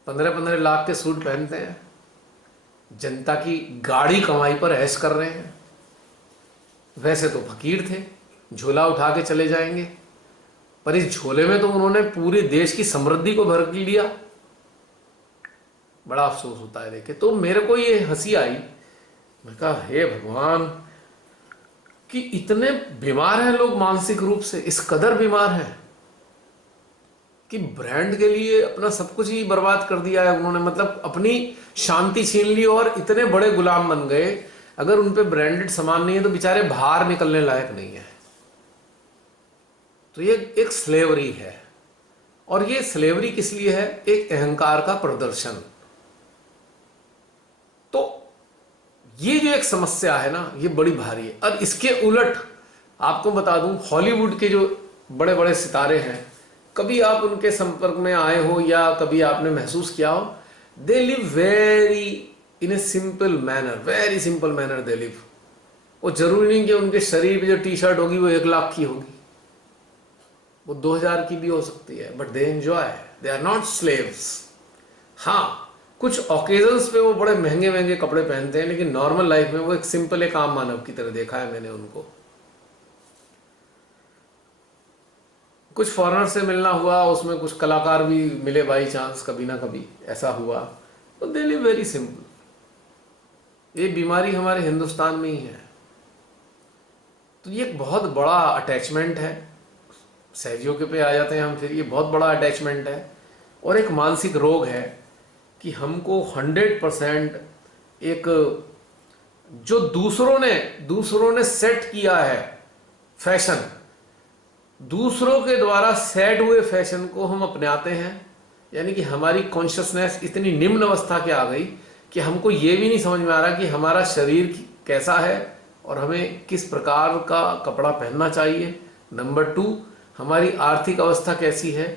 15-15 लाख के सूट पहनते हैं, जनता की गाड़ी कमाई पर ऐश कर रहे हैं। वैसे तो फकीर थे, झोला उठा के चले जाएंगे, पर इस झोले में तो उन्होंने पूरे देश की समृद्धि को भर लिया। बड़ा अफसोस होता है देखे। तो मेरे को ये हंसी आई, मैं कहा हे भगवान, कि इतने बीमार हैं लोग मानसिक रूप से, इस कदर बीमार हैं कि ब्रांड के लिए अपना सब कुछ ही बर्बाद कर दिया है उन्होंने। मतलब अपनी शांति छीन ली और इतने बड़े गुलाम बन गए। अगर उन पे ब्रांडेड सामान नहीं है तो बेचारे बाहर निकलने लायक नहीं है। तो ये एक स्लेवरी है, और ये स्लेवरी किस लिए है? एक अहंकार का प्रदर्शन। तो ये जो एक समस्या है ना, ये बड़ी भारी है। और इसके उलट आपको बता दूं, हॉलीवुड के जो बड़े बड़े सितारे हैं, कभी आप उनके संपर्क में आए हो या कभी आपने महसूस किया हो, they live very in a simple manner, very simple manner they live. वो जरूरी नहीं कि उनके शरीर पे जो टी शर्ट होगी वो 1 लाख की होगी, वो 2,000 की भी हो सकती है, but they enjoy, they are not slaves. हाँ, कुछ ओकेजन्स पे वो बड़े महंगे महंगे कपड़े पहनते हैं, लेकिन नॉर्मल लाइफ में वो एक सिंपल, एक आम मानव की तरह देखा है मैंने उनको। कुछ फॉरेनर से मिलना हुआ, उसमें कुछ कलाकार भी मिले बाई चांस, कभी ना कभी ऐसा हुआ, तो दे लिव वेरी सिंपल। ये बीमारी हमारे हिंदुस्तान में ही है। तो ये एक बहुत बड़ा अटैचमेंट है। सहजियों के पे आ जाते हैं हम फिर। ये बहुत बड़ा अटैचमेंट है और एक मानसिक रोग है कि हमको 100% एक जो दूसरों ने सेट किया है फैशन, दूसरों के द्वारा सेट हुए फैशन को हम अपनाते हैं। यानी कि हमारी कॉन्शियसनेस इतनी निम्न अवस्था के आ गई कि हमको ये भी नहीं समझ में आ रहा कि हमारा शरीर कैसा है और हमें किस प्रकार का कपड़ा पहनना चाहिए। नंबर 2, हमारी आर्थिक अवस्था कैसी है,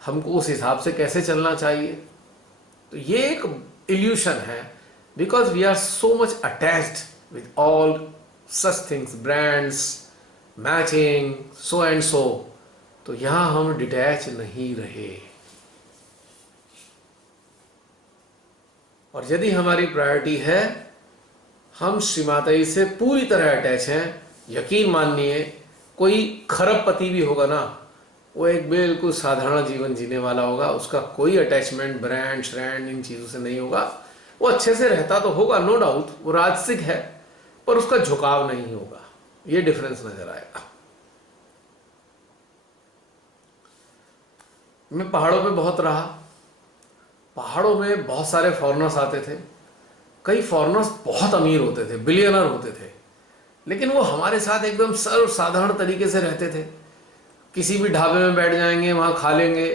हमको उस हिसाब से कैसे चलना चाहिए। तो ये एक इल्यूशन है, because we are so much attached with all such things, brands, matching, so and so. तो यहां हम डिटैच नहीं रहे। और यदि हमारी प्रायोरिटी है, हम श्रीमाताई से पूरी तरह अटैच हैं, यकीन मानिए कोई खरबपति भी होगा ना, वो एक बिल्कुल साधारण जीवन जीने वाला होगा, उसका कोई अटैचमेंट ब्रांड श्रैंड इन चीज़ों से नहीं होगा। वो अच्छे से रहता तो होगा, नो डाउट, वो राजसिक है, पर उसका झुकाव नहीं होगा। ये डिफरेंस नजर आएगा। मैं पहाड़ों पे बहुत रहा। पहाड़ों में बहुत सारे फॉरेनर्स आते थे। कई फॉरेनर्स बहुत अमीर होते थे, बिलियनर होते थे, लेकिन वो हमारे साथ एकदम सर्व साधारण तरीके से रहते थे। किसी भी ढाबे में बैठ जाएंगे, वहाँ खा लेंगे,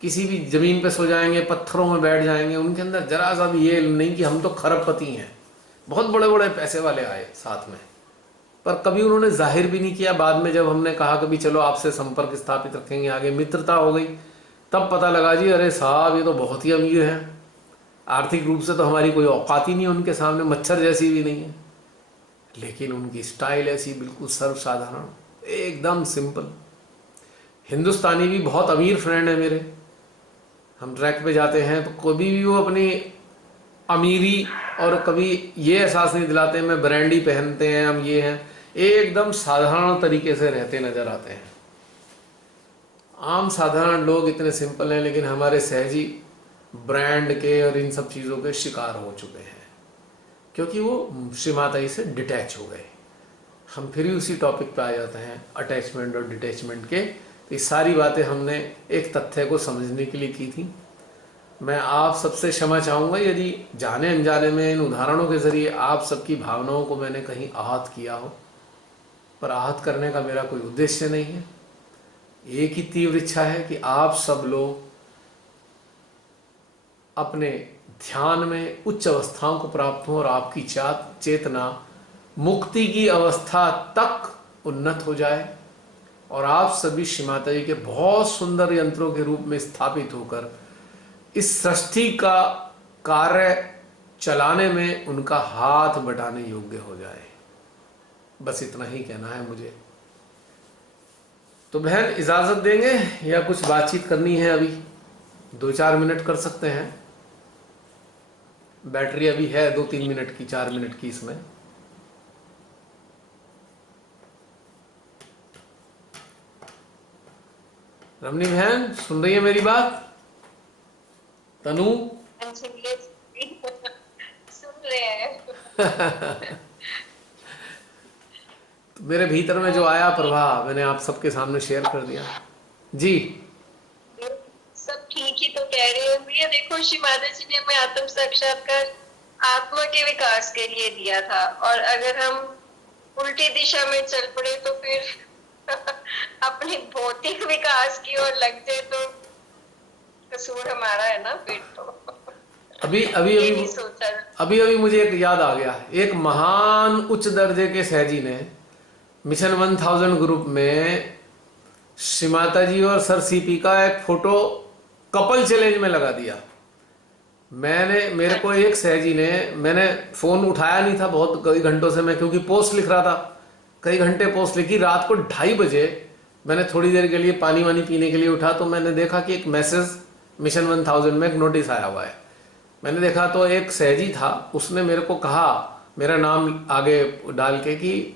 किसी भी जमीन पे सो जाएंगे, पत्थरों में बैठ जाएंगे। उनके अंदर जरा सा भी ये नहीं कि हम तो खरबपति हैं। बहुत बड़े बड़े पैसे वाले आए साथ में, पर कभी उन्होंने जाहिर भी नहीं किया। बाद में जब हमने कहा कभी चलो आपसे संपर्क स्थापित रखेंगे, आगे मित्रता हो गई, तब पता लगा जी अरे साहब ये तो बहुत ही अमीर हैं। आर्थिक रूप से तो हमारी कोई औकात ही नहीं है उनके सामने, मच्छर जैसी भी नहीं है, लेकिन उनकी स्टाइल ऐसी बिल्कुल सर्वसाधारण, एकदम सिंपल। हिंदुस्तानी भी बहुत अमीर फ्रेंड है मेरे, हम ट्रैक पे जाते हैं तो कभी भी वो अपनी अमीरी और कभी ये एहसास नहीं दिलाते मैं ब्रांडी पहनते हैं हम ये हैं, एकदम साधारण तरीके से रहते नजर आते हैं। आम साधारण लोग इतने सिंपल हैं, लेकिन हमारे सहजी ब्रांड के और इन सब चीज़ों के शिकार हो चुके हैं, क्योंकि वो श्री माता जी से डिटैच हो गए। हम फिर ही उसी टॉपिक पे आ जाते हैं, अटैचमेंट और डिटैचमेंट के। तो ये सारी बातें हमने एक तथ्य को समझने के लिए की थी। मैं आप सबसे क्षमा चाहूँगा यदि जाने अनजाने में इन उदाहरणों के ज़रिए आप सबकी भावनाओं को मैंने कहीं आहत किया हो, पर आहत करने का मेरा कोई उद्देश्य नहीं है। एक ही तीव्र इच्छा है कि आप सब लोग अपने ध्यान में उच्च अवस्थाओं को प्राप्त हो और आपकी चेतना मुक्ति की अवस्था तक उन्नत हो जाए, और आप सभी श्री माता जी के बहुत सुंदर यंत्रों के रूप में स्थापित होकर इस सृष्टि का कार्य चलाने में उनका हाथ बटाने योग्य हो जाए। बस इतना ही कहना है मुझे। तो बहन इजाजत देंगे या कुछ बातचीत करनी है? अभी 2-4 मिनट कर सकते हैं, बैटरी अभी है 2-3 मिनट की, 4 मिनट की इसमें। रमनी बहन सुन रही है मेरी बात? तनु सुन रहे हैं। तो मेरे भीतर में जो आया प्रवाह मैंने आप सबके सामने शेयर कर दिया जी। सब ठीक ही तो कह रहे हैं भैया। देखो श्री माता जी ने हमें आत्म साक्षात्कार आत्मा के विकास के लिए दिया था, और अगर हम उल्टी दिशा में चल पड़े तो फिर अपने भौतिक विकास की ओर लग जाए तो कसूर हमारा है ना फिर तो। अभी अभी ये अभी नहीं सोचा। अभी अभी मुझे एक याद आ गया। एक महान उच्च दर्जे के सहजी ने मिशन 1000 ग्रुप में श्री माता जी और सर सीपी का एक फोटो कपल चैलेंज में लगा दिया। मेरे को एक सहजी ने, मैंने फोन उठाया नहीं था बहुत कई घंटों से मैं, क्योंकि पोस्ट लिख रहा था, कई घंटे पोस्ट लिखी। रात को 2:30 बजे मैंने थोड़ी देर के लिए पानी वानी पीने के लिए उठा, तो मैंने देखा कि एक मैसेज मिशन 1000 में एक नोटिस आया हुआ है। मैंने देखा तो एक सहजी था, उसने मेरे को कहा, मेरा नाम आगे डाल के, कि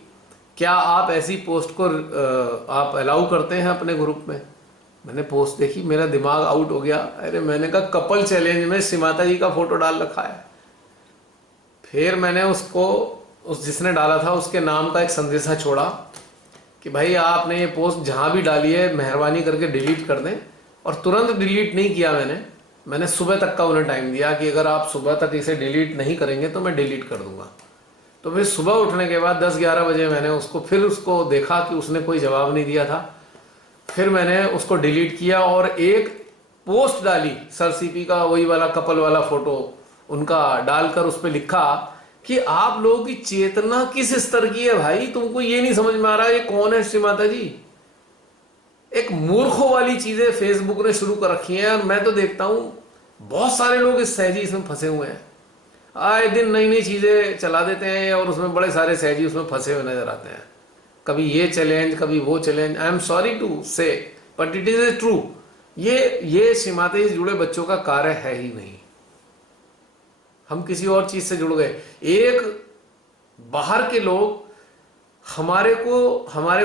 क्या आप ऐसी पोस्ट को आप अलाउ करते हैं अपने ग्रुप में? मैंने पोस्ट देखी, मेरा दिमाग आउट हो गया। अरे मैंने कहा कपल चैलेंज में श्री माता जी का फोटो डाल रखा है। फिर मैंने उसको, उस जिसने डाला था उसके नाम का एक संदेशा छोड़ा कि भाई आपने ये पोस्ट जहां भी डाली है मेहरबानी करके डिलीट कर दें। और तुरंत डिलीट नहीं किया मैंने सुबह तक का उन्हें टाइम दिया कि अगर आप सुबह तक इसे डिलीट नहीं करेंगे तो मैं डिलीट कर दूंगा। तो फिर सुबह उठने के बाद 10-11 बजे मैंने उसको देखा कि उसने कोई जवाब नहीं दिया था। फिर मैंने उसको डिलीट किया और एक पोस्ट डाली, सर सीपी का वही वाला कपल वाला फोटो उनका डालकर उस पर लिखा कि आप लोगों की चेतना किस स्तर की है भाई, तुमको ये नहीं समझ में आ रहा ये कौन है श्री माता जी। एक मूर्खों वाली चीजें फेसबुक ने शुरू कर रखी हैं, और मैं तो देखता हूं बहुत सारे लोग इस सहजी इसमें फंसे हुए हैं। आए दिन नई नई चीजें चला देते हैं और उसमें बड़े सारे सहजी उसमें फंसे हुए नजर आते हैं। कभी ये चैलेंज, कभी वो challenge. I am sorry to say but it is true. ये श्री माता जी से जुड़े बच्चों का कार्य है ही नहीं। हम किसी और चीज से जुड़ गए। एक बाहर के लोग हमारे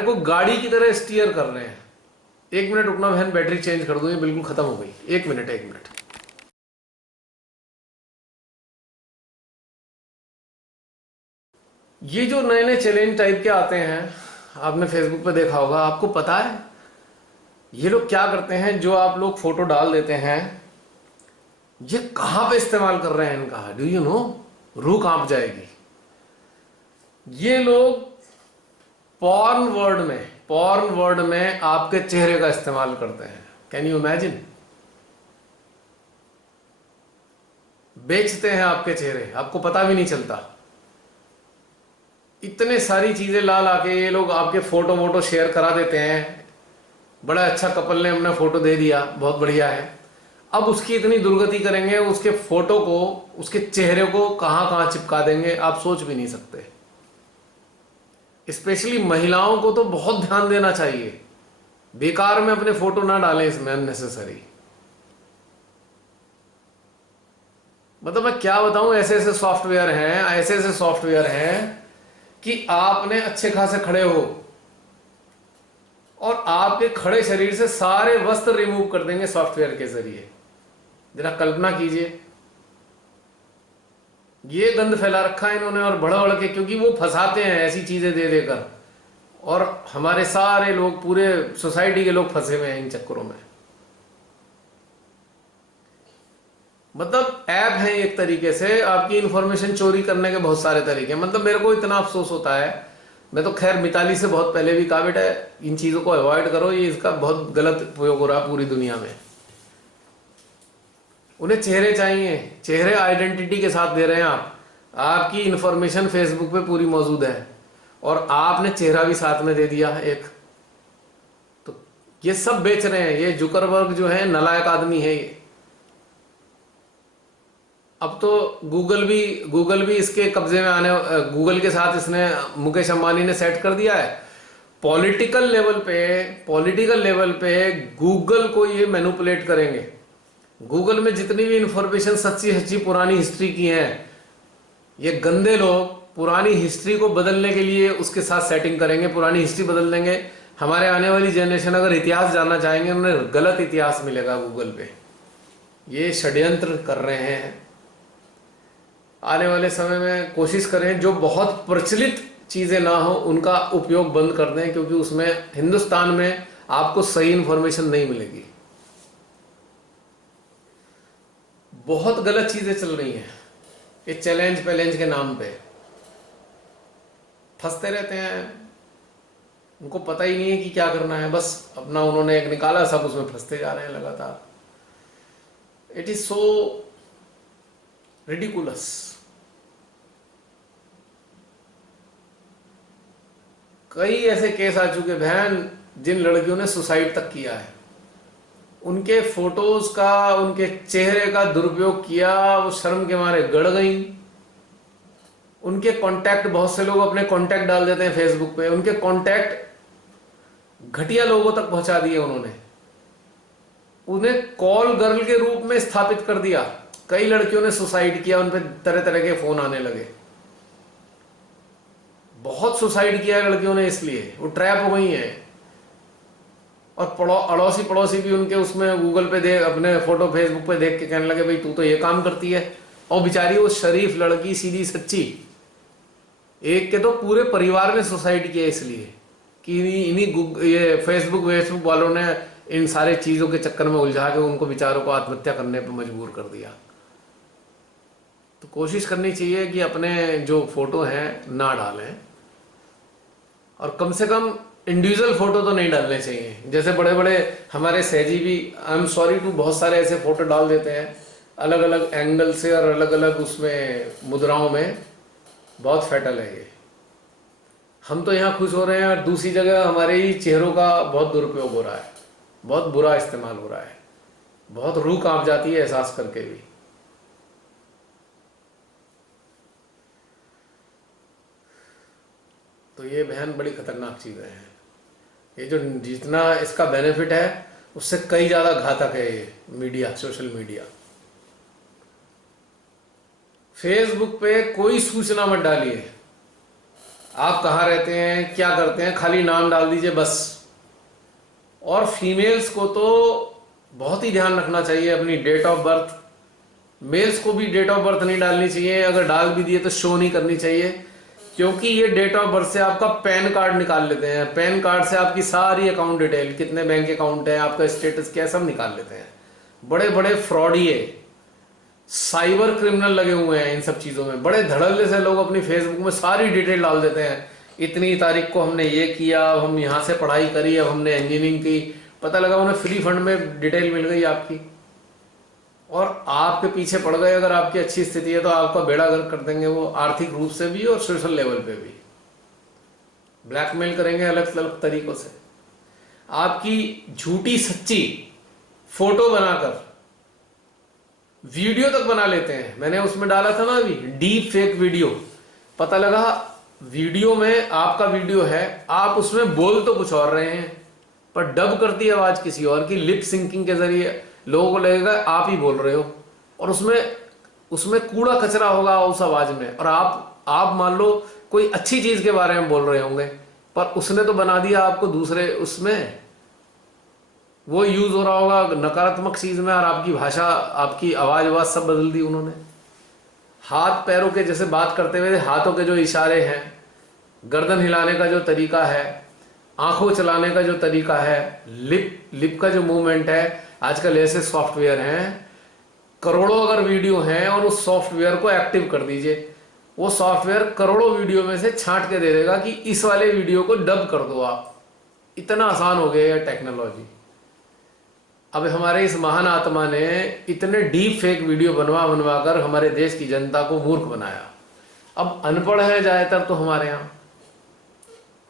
को गाड़ी की तरह स्टीयर कर रहे हैं। 1 मिनट रुकना बहन, बैटरी चेंज कर दूं, ये बिल्कुल खत्म हो गई। 1 मिनट। ये जो नए नए चैलेंज टाइप के आते हैं, आपने फेसबुक पे देखा होगा, आपको पता है ये लोग क्या करते हैं? जो आप लोग फोटो डाल देते हैं, ये कहां पे इस्तेमाल कर रहे हैं इनका, डू यू नो? रूह कांप जाएगी। ये लोग पॉर्न वर्ड में आपके चेहरे का इस्तेमाल करते हैं। Can you imagine? बेचते हैं आपके चेहरे, आपको पता भी नहीं चलता। इतने सारी चीजें ला के ये लोग आपके फोटो शेयर करा देते हैं। बड़ा अच्छा कपल ने अपना फोटो दे दिया, बहुत बढ़िया है। अब उसकी इतनी दुर्गति करेंगे, उसके फोटो को, उसके चेहरे को कहां कहां चिपका देंगे, आप सोच भी नहीं सकते। स्पेशली महिलाओं को तो बहुत ध्यान देना चाहिए, बेकार में अपने फोटो ना डालें इसमें अननेसेसरी। मतलब मैं क्या बताऊं, ऐसे ऐसे सॉफ्टवेयर हैं, ऐसे ऐसे सॉफ्टवेयर हैं कि आपने अच्छे खासे खड़े हो और आपके खड़े शरीर से सारे वस्त्र रिमूव कर देंगे सॉफ्टवेयर के जरिए। जरा कल्पना कीजिए, ये गंद फैला रखा है इन्होंने, और बढ़ बढ़ के, क्योंकि वो फंसाते हैं ऐसी चीजें दे देकर, और हमारे सारे लोग, पूरे सोसाइटी के लोग फंसे हुए हैं इन चक्करों में। मतलब ऐप है एक तरीके से, आपकी इंफॉर्मेशन चोरी करने के बहुत सारे तरीके। मतलब मेरे को इतना अफसोस होता है, मैं तो खैर मिताली से बहुत पहले भी कहा, बेटा इन चीजों को अवॉइड करो, ये इसका बहुत गलत उपयोग हो रहा है पूरी दुनिया में। उन्हें चेहरे चाहिए, चेहरे आइडेंटिटी के साथ दे रहे हैं आप, आपकी इंफॉर्मेशन फेसबुक पे पूरी मौजूद है और आपने चेहरा भी साथ में दे दिया एक। तो ये सब बेच रहे हैं, ये जुकरबर्ग जो है नालायक आदमी है ये। अब तो गूगल भी इसके कब्जे में आने, गूगल के साथ इसने, मुकेश अंबानी ने सेट कर दिया है। पॉलिटिकल लेवल पे गूगल को ये मैनिपुलेट करेंगे। गूगल में जितनी भी इंफॉर्मेशन सच्ची सच्ची पुरानी हिस्ट्री की है, ये गंदे लोग पुरानी हिस्ट्री को बदलने के लिए उसके साथ सेटिंग करेंगे, पुरानी हिस्ट्री बदल देंगे। हमारे आने वाली जनरेशन अगर इतिहास जानना चाहेंगे, उन्हें गलत इतिहास मिलेगा गूगल पे। ये षड्यंत्र कर रहे हैं। आने वाले समय में कोशिश करें जो बहुत प्रचलित चीजें ना हो उनका उपयोग बंद कर दें, क्योंकि उसमें हिंदुस्तान में आपको सही इंफॉर्मेशन नहीं मिलेगी। बहुत गलत चीजें चल रही हैं, ये चैलेंज के नाम पे फंसते रहते हैं। उनको पता ही नहीं है कि क्या करना है, बस अपना उन्होंने एक निकाला, सब उसमें फंसते जा रहे हैं लगातार। It is so ridiculous. कई ऐसे केस आ चुके बहन, जिन लड़कियों ने सुसाइड तक किया है, उनके फोटोज का, उनके चेहरे का दुरुपयोग किया, वो शर्म के मारे गड़ गई। उनके कांटेक्ट, बहुत से लोग अपने कांटेक्ट डाल देते हैं फेसबुक पे, उनके कांटेक्ट घटिया लोगों तक पहुंचा दिए उन्होंने, उन्हें कॉल गर्ल के रूप में स्थापित कर दिया। कई लड़कियों ने सुसाइड किया, उन पे तरह तरह के फोन आने लगे। बहुत सुसाइड किया है लड़कियों ने, इसलिए वो ट्रैप हो गई हैं। और अड़ोसी पड़ोसी भी उनके उसमें गूगल पे देख, अपने फोटो फेसबुक पे देख के कहने लगे भाई तू तो ये काम करती है। और बेचारी वो शरीफ लड़की, सीधी सच्ची, एक के तो पूरे परिवार ने सुसाइड किया इसलिए कि ये फेसबुक वालों ने इन सारे चीजों के चक्कर में उलझा के उनको बेचारों को आत्महत्या करने पर मजबूर कर दिया। तो कोशिश करनी चाहिए कि अपने जो फोटो हैं ना डालें, और कम से कम इंडिविजुअल फोटो तो नहीं डालने चाहिए। जैसे बड़े बड़े हमारे सहजी भी, आई एम सॉरी टू, बहुत सारे ऐसे फोटो डाल देते हैं अलग अलग एंगल से और अलग अलग उसमें मुद्राओं में। बहुत फैटल है ये। हम तो यहाँ खुश हो रहे हैं और दूसरी जगह हमारे ही चेहरों का बहुत दुरुपयोग हो रहा है, बहुत बुरा इस्तेमाल हो रहा है। बहुत रूह कांप जाती है एहसास करके भी। तो ये बहन बड़ी खतरनाक चीजें हैं। ये जो जितना इसका बेनिफिट है उससे कई ज्यादा घातक है ये मीडिया, सोशल मीडिया। फेसबुक पे कोई सूचना मत डालिए, आप कहाँ रहते हैं, क्या करते हैं, खाली नाम डाल दीजिए बस। और फीमेल्स को तो बहुत ही ध्यान रखना चाहिए अपनी डेट ऑफ बर्थ। मेल्स को भी डेट ऑफ बर्थ नहीं डालनी चाहिए, अगर डाल भी दिए तो शो नहीं करनी चाहिए, क्योंकि ये डेट ऑफ बर्थ से आपका पैन कार्ड निकाल लेते हैं। पैन कार्ड से आपकी सारी अकाउंट डिटेल, कितने बैंक अकाउंट है, आपका स्टेटस क्या है, सब निकाल लेते हैं। बड़े बड़े फ्रॉडिये, साइबर क्रिमिनल लगे हुए हैं इन सब चीजों में। बड़े धड़ल्ले से लोग अपनी फेसबुक में सारी डिटेल डाल देते हैं। इतनी तारीख को हमने ये किया, अब हम यहाँ से पढ़ाई करी, अब हमने इंजीनियरिंग की, पता लगा उन्हें फ्री फंड में डिटेल मिल गई आपकी, और आपके पीछे पड़ गए। अगर आपकी अच्छी स्थिति है तो आपका बेड़ा गर्क कर देंगे वो, आर्थिक रूप से भी और सोशल लेवल पे भी ब्लैकमेल करेंगे अलग अलग तरीकों से। आपकी झूठी सच्ची फोटो बनाकर वीडियो तक बना लेते हैं। मैंने उसमें डाला था ना अभी, डीप फेक वीडियो। पता लगा वीडियो में आपका वीडियो है, आप उसमें बोल तो कुछ और रहे हैं, पर डब करती आवाज किसी और की, लिप सिंकिंग के जरिए लोगों को लगेगा आप ही बोल रहे हो, और उसमें उसमें कूड़ा कचरा होगा उस आवाज में, और आप मान लो कोई अच्छी चीज के बारे में बोल रहे होंगे, पर उसने तो बना दिया आपको दूसरे उसमें, वो यूज हो रहा होगा नकारात्मक चीज में, और आपकी भाषा, आपकी आवाज सब बदल दी उन्होंने। हाथ पैरों के, जैसे बात करते हुए हाथों के जो इशारे हैं, गर्दन हिलाने का जो तरीका है, आंखों चलाने का जो तरीका है, लिप का जो मूवमेंट है, आजकल ऐसे सॉफ्टवेयर हैं, करोड़ों अगर वीडियो हैं और उस सॉफ्टवेयर को एक्टिव कर दीजिए, वो सॉफ्टवेयर करोड़ों वीडियो में से छांट के दे देगा कि इस वाले वीडियो को डब कर दो आप। इतना आसान हो गया है टेक्नोलॉजी। अब हमारे इस महान आत्मा ने इतने डीप फेक वीडियो बनवा कर हमारे देश की जनता को मूर्ख बनाया। अब अनपढ़ है ज्यादातर तो हमारे यहाँ,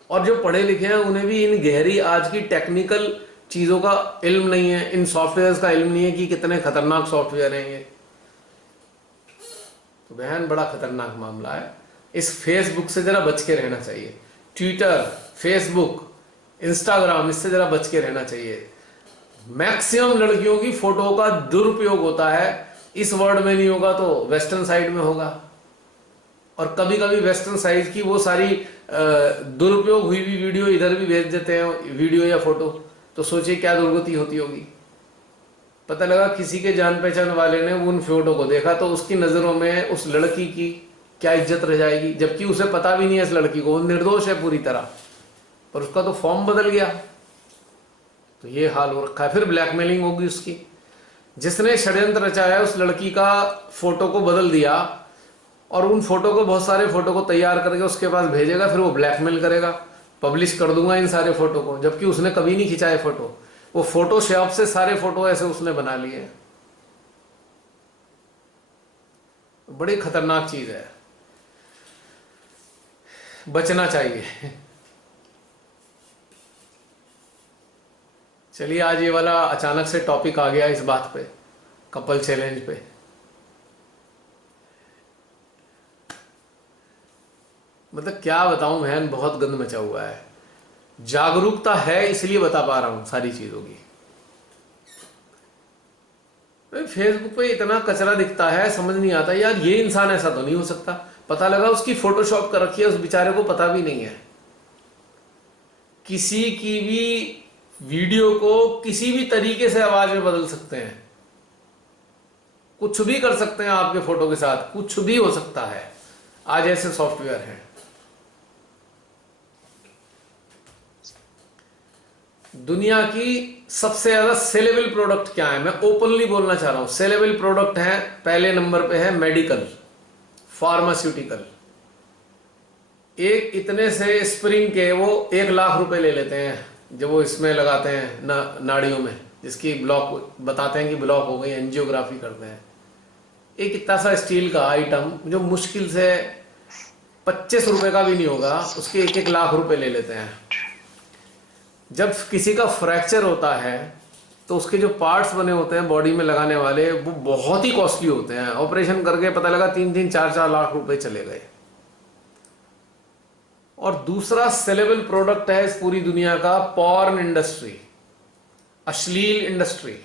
और जो पढ़े लिखे हैं उन्हें भी इन गहरी आज की टेक्निकल चीजों का इल्म नहीं है, इन सॉफ्टवेयर्स का इल्म नहीं है कि कितने खतरनाक सॉफ्टवेयर हैं ये। तो बहन बड़ा खतरनाक मामला है। इस फेसबुक से जरा बच के रहना चाहिए, ट्विटर, फेसबुक, इंस्टाग्राम, इससे जरा बच के रहना चाहिए। मैक्सिमम लड़कियों की फोटो का दुरुपयोग होता है, इस वर्ल्ड में नहीं होगा तो वेस्टर्न साइड में होगा, और कभी कभी वेस्टर्न साइड की वो सारी दुरुपयोग हुई भी वीडियो इधर भी भेज देते हैं, वीडियो या फोटो। तो सोचिए क्या दुर्गति होती होगी। पता लगा किसी के जान पहचान वाले ने उन फोटो को देखा तो उसकी नजरों में उस लड़की की क्या इज्जत रह जाएगी, जबकि उसे पता भी नहीं है इस लड़की को, वो निर्दोष है पूरी तरह, पर उसका तो फॉर्म बदल गया। तो ये हाल हो रखा है। फिर ब्लैकमेलिंग होगी उसकी। जिसने षड्यंत्र रचाया उस लड़की का फोटो को बदल दिया, और उन फोटो को, बहुत सारे फोटो को तैयार करके उसके पास भेजेगा, फिर वो ब्लैकमेल करेगा, पब्लिश कर दूंगा इन सारे फोटो को, जबकि उसने कभी नहीं खिंचाए फोटो, वो फोटोशॉप से सारे फोटो ऐसे उसने बना लिए। बड़ी खतरनाक चीज है, बचना चाहिए। चलिए, आज ये वाला अचानक से टॉपिक आ गया इस बात पे, कपल चैलेंज पे। मतलब क्या बताऊं बहन, बहुत गंद मचा हुआ है। जागरूकता है इसलिए बता पा रहा हूं सारी चीजों की। फेसबुक पे इतना कचरा दिखता है, समझ नहीं आता यार, ये इंसान ऐसा तो नहीं हो सकता। पता लगा उसकी फोटोशॉप कर रखी है, उस बेचारे को पता भी नहीं है। किसी की भी वीडियो को किसी भी तरीके से आवाज में बदल सकते हैं, कुछ भी कर सकते हैं आपके फोटो के साथ, कुछ भी हो सकता है। आज ऐसे सॉफ्टवेयर हैं। दुनिया की सबसे ज्यादा सेलेबल प्रोडक्ट क्या है, मैं ओपनली बोलना चाह रहा हूं। सेलेबल प्रोडक्ट है, पहले नंबर पे है मेडिकल, फार्मास्यूटिकल। एक इतने से स्प्रिंग के वो 1 लाख रुपए ले लेते हैं, जब वो इसमें लगाते हैं नाड़ियों में, जिसकी ब्लॉक बताते हैं कि ब्लॉक हो गई, एंजियोग्राफी करते हैं। एक इतना सा स्टील का आइटम जो मुश्किल से 25 रुपए का भी नहीं होगा, उसके 1-1 लाख रुपए ले लेते हैं। जब किसी का फ्रैक्चर होता है तो उसके जो पार्ट्स बने होते हैं बॉडी में लगाने वाले, वो बहुत ही कॉस्टली होते हैं। ऑपरेशन करके पता लगा 3-3, 4-4 लाख रुपए चले गए। और दूसरा सेलेबल प्रोडक्ट है इस पूरी दुनिया का, पॉर्न इंडस्ट्री, अश्लील इंडस्ट्री,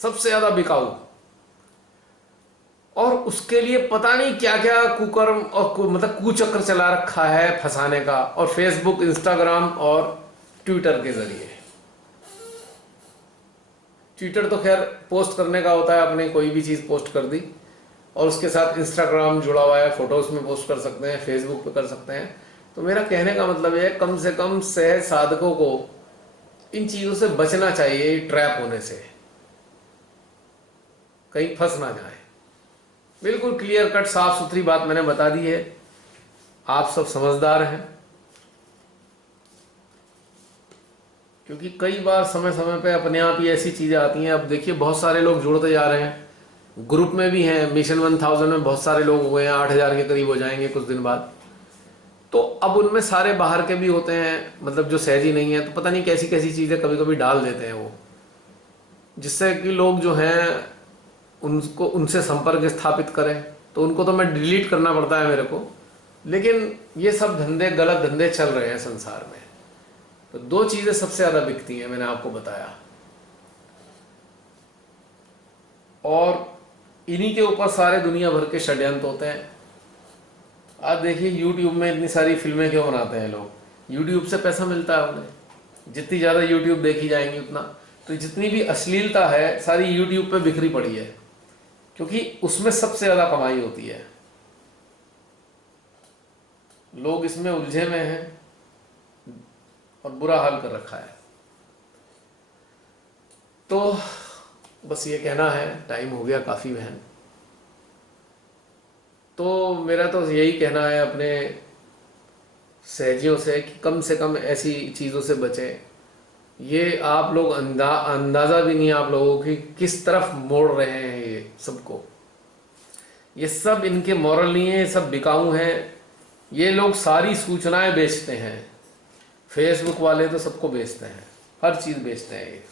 सबसे ज्यादा बिकाऊ। और उसके लिए पता नहीं क्या क्या कुकर्म और मतलब कुचक्र चला रखा है फंसाने का, और फेसबुक, इंस्टाग्राम और ट्विटर के जरिए। ट्विटर तो खैर पोस्ट करने का होता है, आपने कोई भी चीज पोस्ट कर दी, और उसके साथ इंस्टाग्राम जुड़ा हुआ है, फोटोज में पोस्ट कर सकते हैं, फेसबुक पे कर सकते हैं। तो मेरा कहने का मतलब है, कम से कम सहज साधकों को इन चीजों से बचना चाहिए, ट्रैप होने से, कहीं फंस ना जाए। बिल्कुल क्लियर कट साफ सुथरी बात मैंने बता दी है, आप सब समझदार हैं। क्योंकि कई बार समय समय पे अपने आप ही ऐसी चीजें आती हैं। अब देखिए बहुत सारे लोग जुड़ते जा रहे हैं, ग्रुप में भी हैं, मिशन 1000 में बहुत सारे लोग हुए हैं, 8000 के करीब हो जाएंगे कुछ दिन बाद। तो अब उनमें सारे बाहर के भी होते हैं, मतलब जो सहजी नहीं है, तो पता नहीं कैसी कैसी चीजें कभी कभी डाल देते हैं वो, जिससे कि लोग जो हैं उनको उनसे संपर्क स्थापित करें, तो उनको तो मैं डिलीट करना पड़ता है मेरे को। लेकिन ये सब धंधे, गलत धंधे चल रहे हैं संसार में। तो दो चीजें सबसे ज्यादा बिकती हैं, मैंने आपको बताया, और इन्हीं के ऊपर सारे दुनिया भर के षड्यंत्र होते हैं। आज देखिए यूट्यूब में इतनी सारी फिल्में क्यों बनाते हैं लोग? यूट्यूब से पैसा मिलता है उन्हें। जितनी ज़्यादा यूट्यूब देखी जाएंगी उतना, तो जितनी भी अश्लीलता है सारी यूट्यूब पे बिखरी पड़ी है, क्योंकि उसमें सबसे ज़्यादा कमाई होती है। लोग इसमें उलझे में हैं और बुरा हाल कर रखा है। तो बस ये कहना है, टाइम हो गया काफ़ी बहन। तो मेरा तो यही कहना है अपने सहजियों से कि कम से कम ऐसी चीज़ों से बचें। ये आप लोग अंदाज़ा भी नहीं आप लोगों की किस तरफ मोड़ रहे हैं ये सबको। ये सब इनके मॉरल नहीं है, ये सब बिकाऊ हैं। ये लोग सारी सूचनाएं बेचते हैं। फेसबुक वाले तो सबको बेचते हैं, हर चीज़ बेचते हैं ये।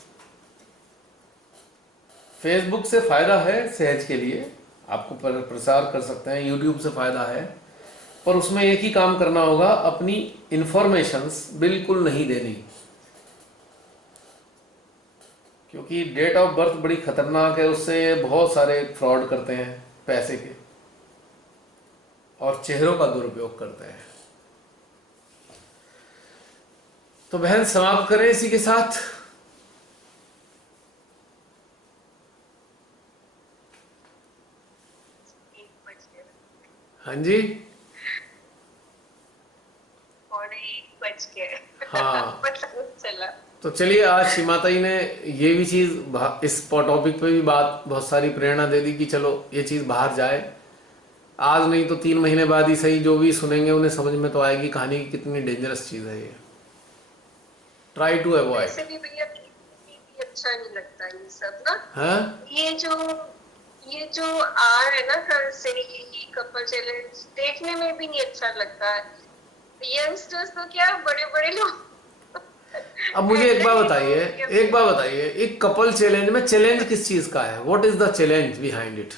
फेसबुक से फ़ायदा है सहज के लिए, आपको प्रसार कर सकते हैं। यूट्यूब से फ़ायदा है, पर उसमें एक ही काम करना होगा, अपनी इंफॉर्मेशंस बिल्कुल नहीं देनी, क्योंकि डेट ऑफ बर्थ बड़ी खतरनाक है। उससे बहुत सारे फ्रॉड करते हैं पैसे के, और चेहरों का दुरुपयोग करते हैं। तो बहन समाप्त करें इसी के साथ। हाँ जी, हाँ। चला। तो चलिए, आज श्रीमाता जी ने ये भी चीज़, इस टॉपिक पे भी बात बहुत सारी प्रेरणा दे दी कि चलो ये चीज़ बाहर जाए। आज नहीं तो 3 महीने बाद ही सही, जो भी सुनेंगे उन्हें समझ में तो आएगी कहानी की कितनी डेंजरस चीज़ है ये। Try to avoid. वैसे भी भैया भी अच्छा नहीं लगता ये सब ना। हाँ, ये जो आ रहा है ना कल से, यही कपल चैलेंज देखने में भी नहीं अच्छा लगता है। यंगस्टर्स तो क्या, बड़े बड़े लोग। अब मुझे एक बात बताइए, एक कपल चैलेंज में चैलेंज किस चीज़ का है? What is the challenge behind it?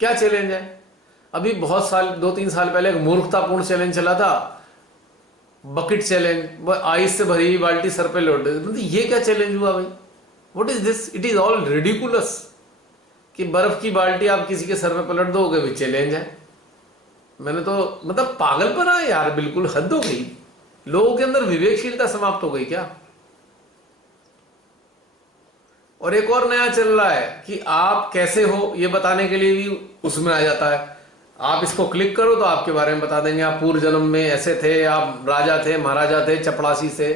क्या चैलेंज है? अभी बहुत साल, 2-3 साल पहले एक मूर्खतापूर्ण चैलेंज चला था, बकेट चैलेंज। आइस से भरी हुई बाल्टी सर पे लौट गई। मतलब ये क्या चैलेंज हुआ भाई? What is this? It is all ridiculous कि बर्फ की बाल्टी आप किसी के सर पे पलट दोगे, भी चैलेंज है। मैंने तो मतलब पागलपना है यार, बिल्कुल हद हो गई। लोगों के अंदर विवेकशीलता समाप्त हो गई क्या? और एक और नया चल रहा है कि आप कैसे हो ये बताने के लिए भी उसमें आ जाता है। आप इसको क्लिक करो तो आपके बारे में बता देंगे, आप पूर्व जन्म में ऐसे थे, आप राजा थे, महाराजा थे, चपड़ासी से।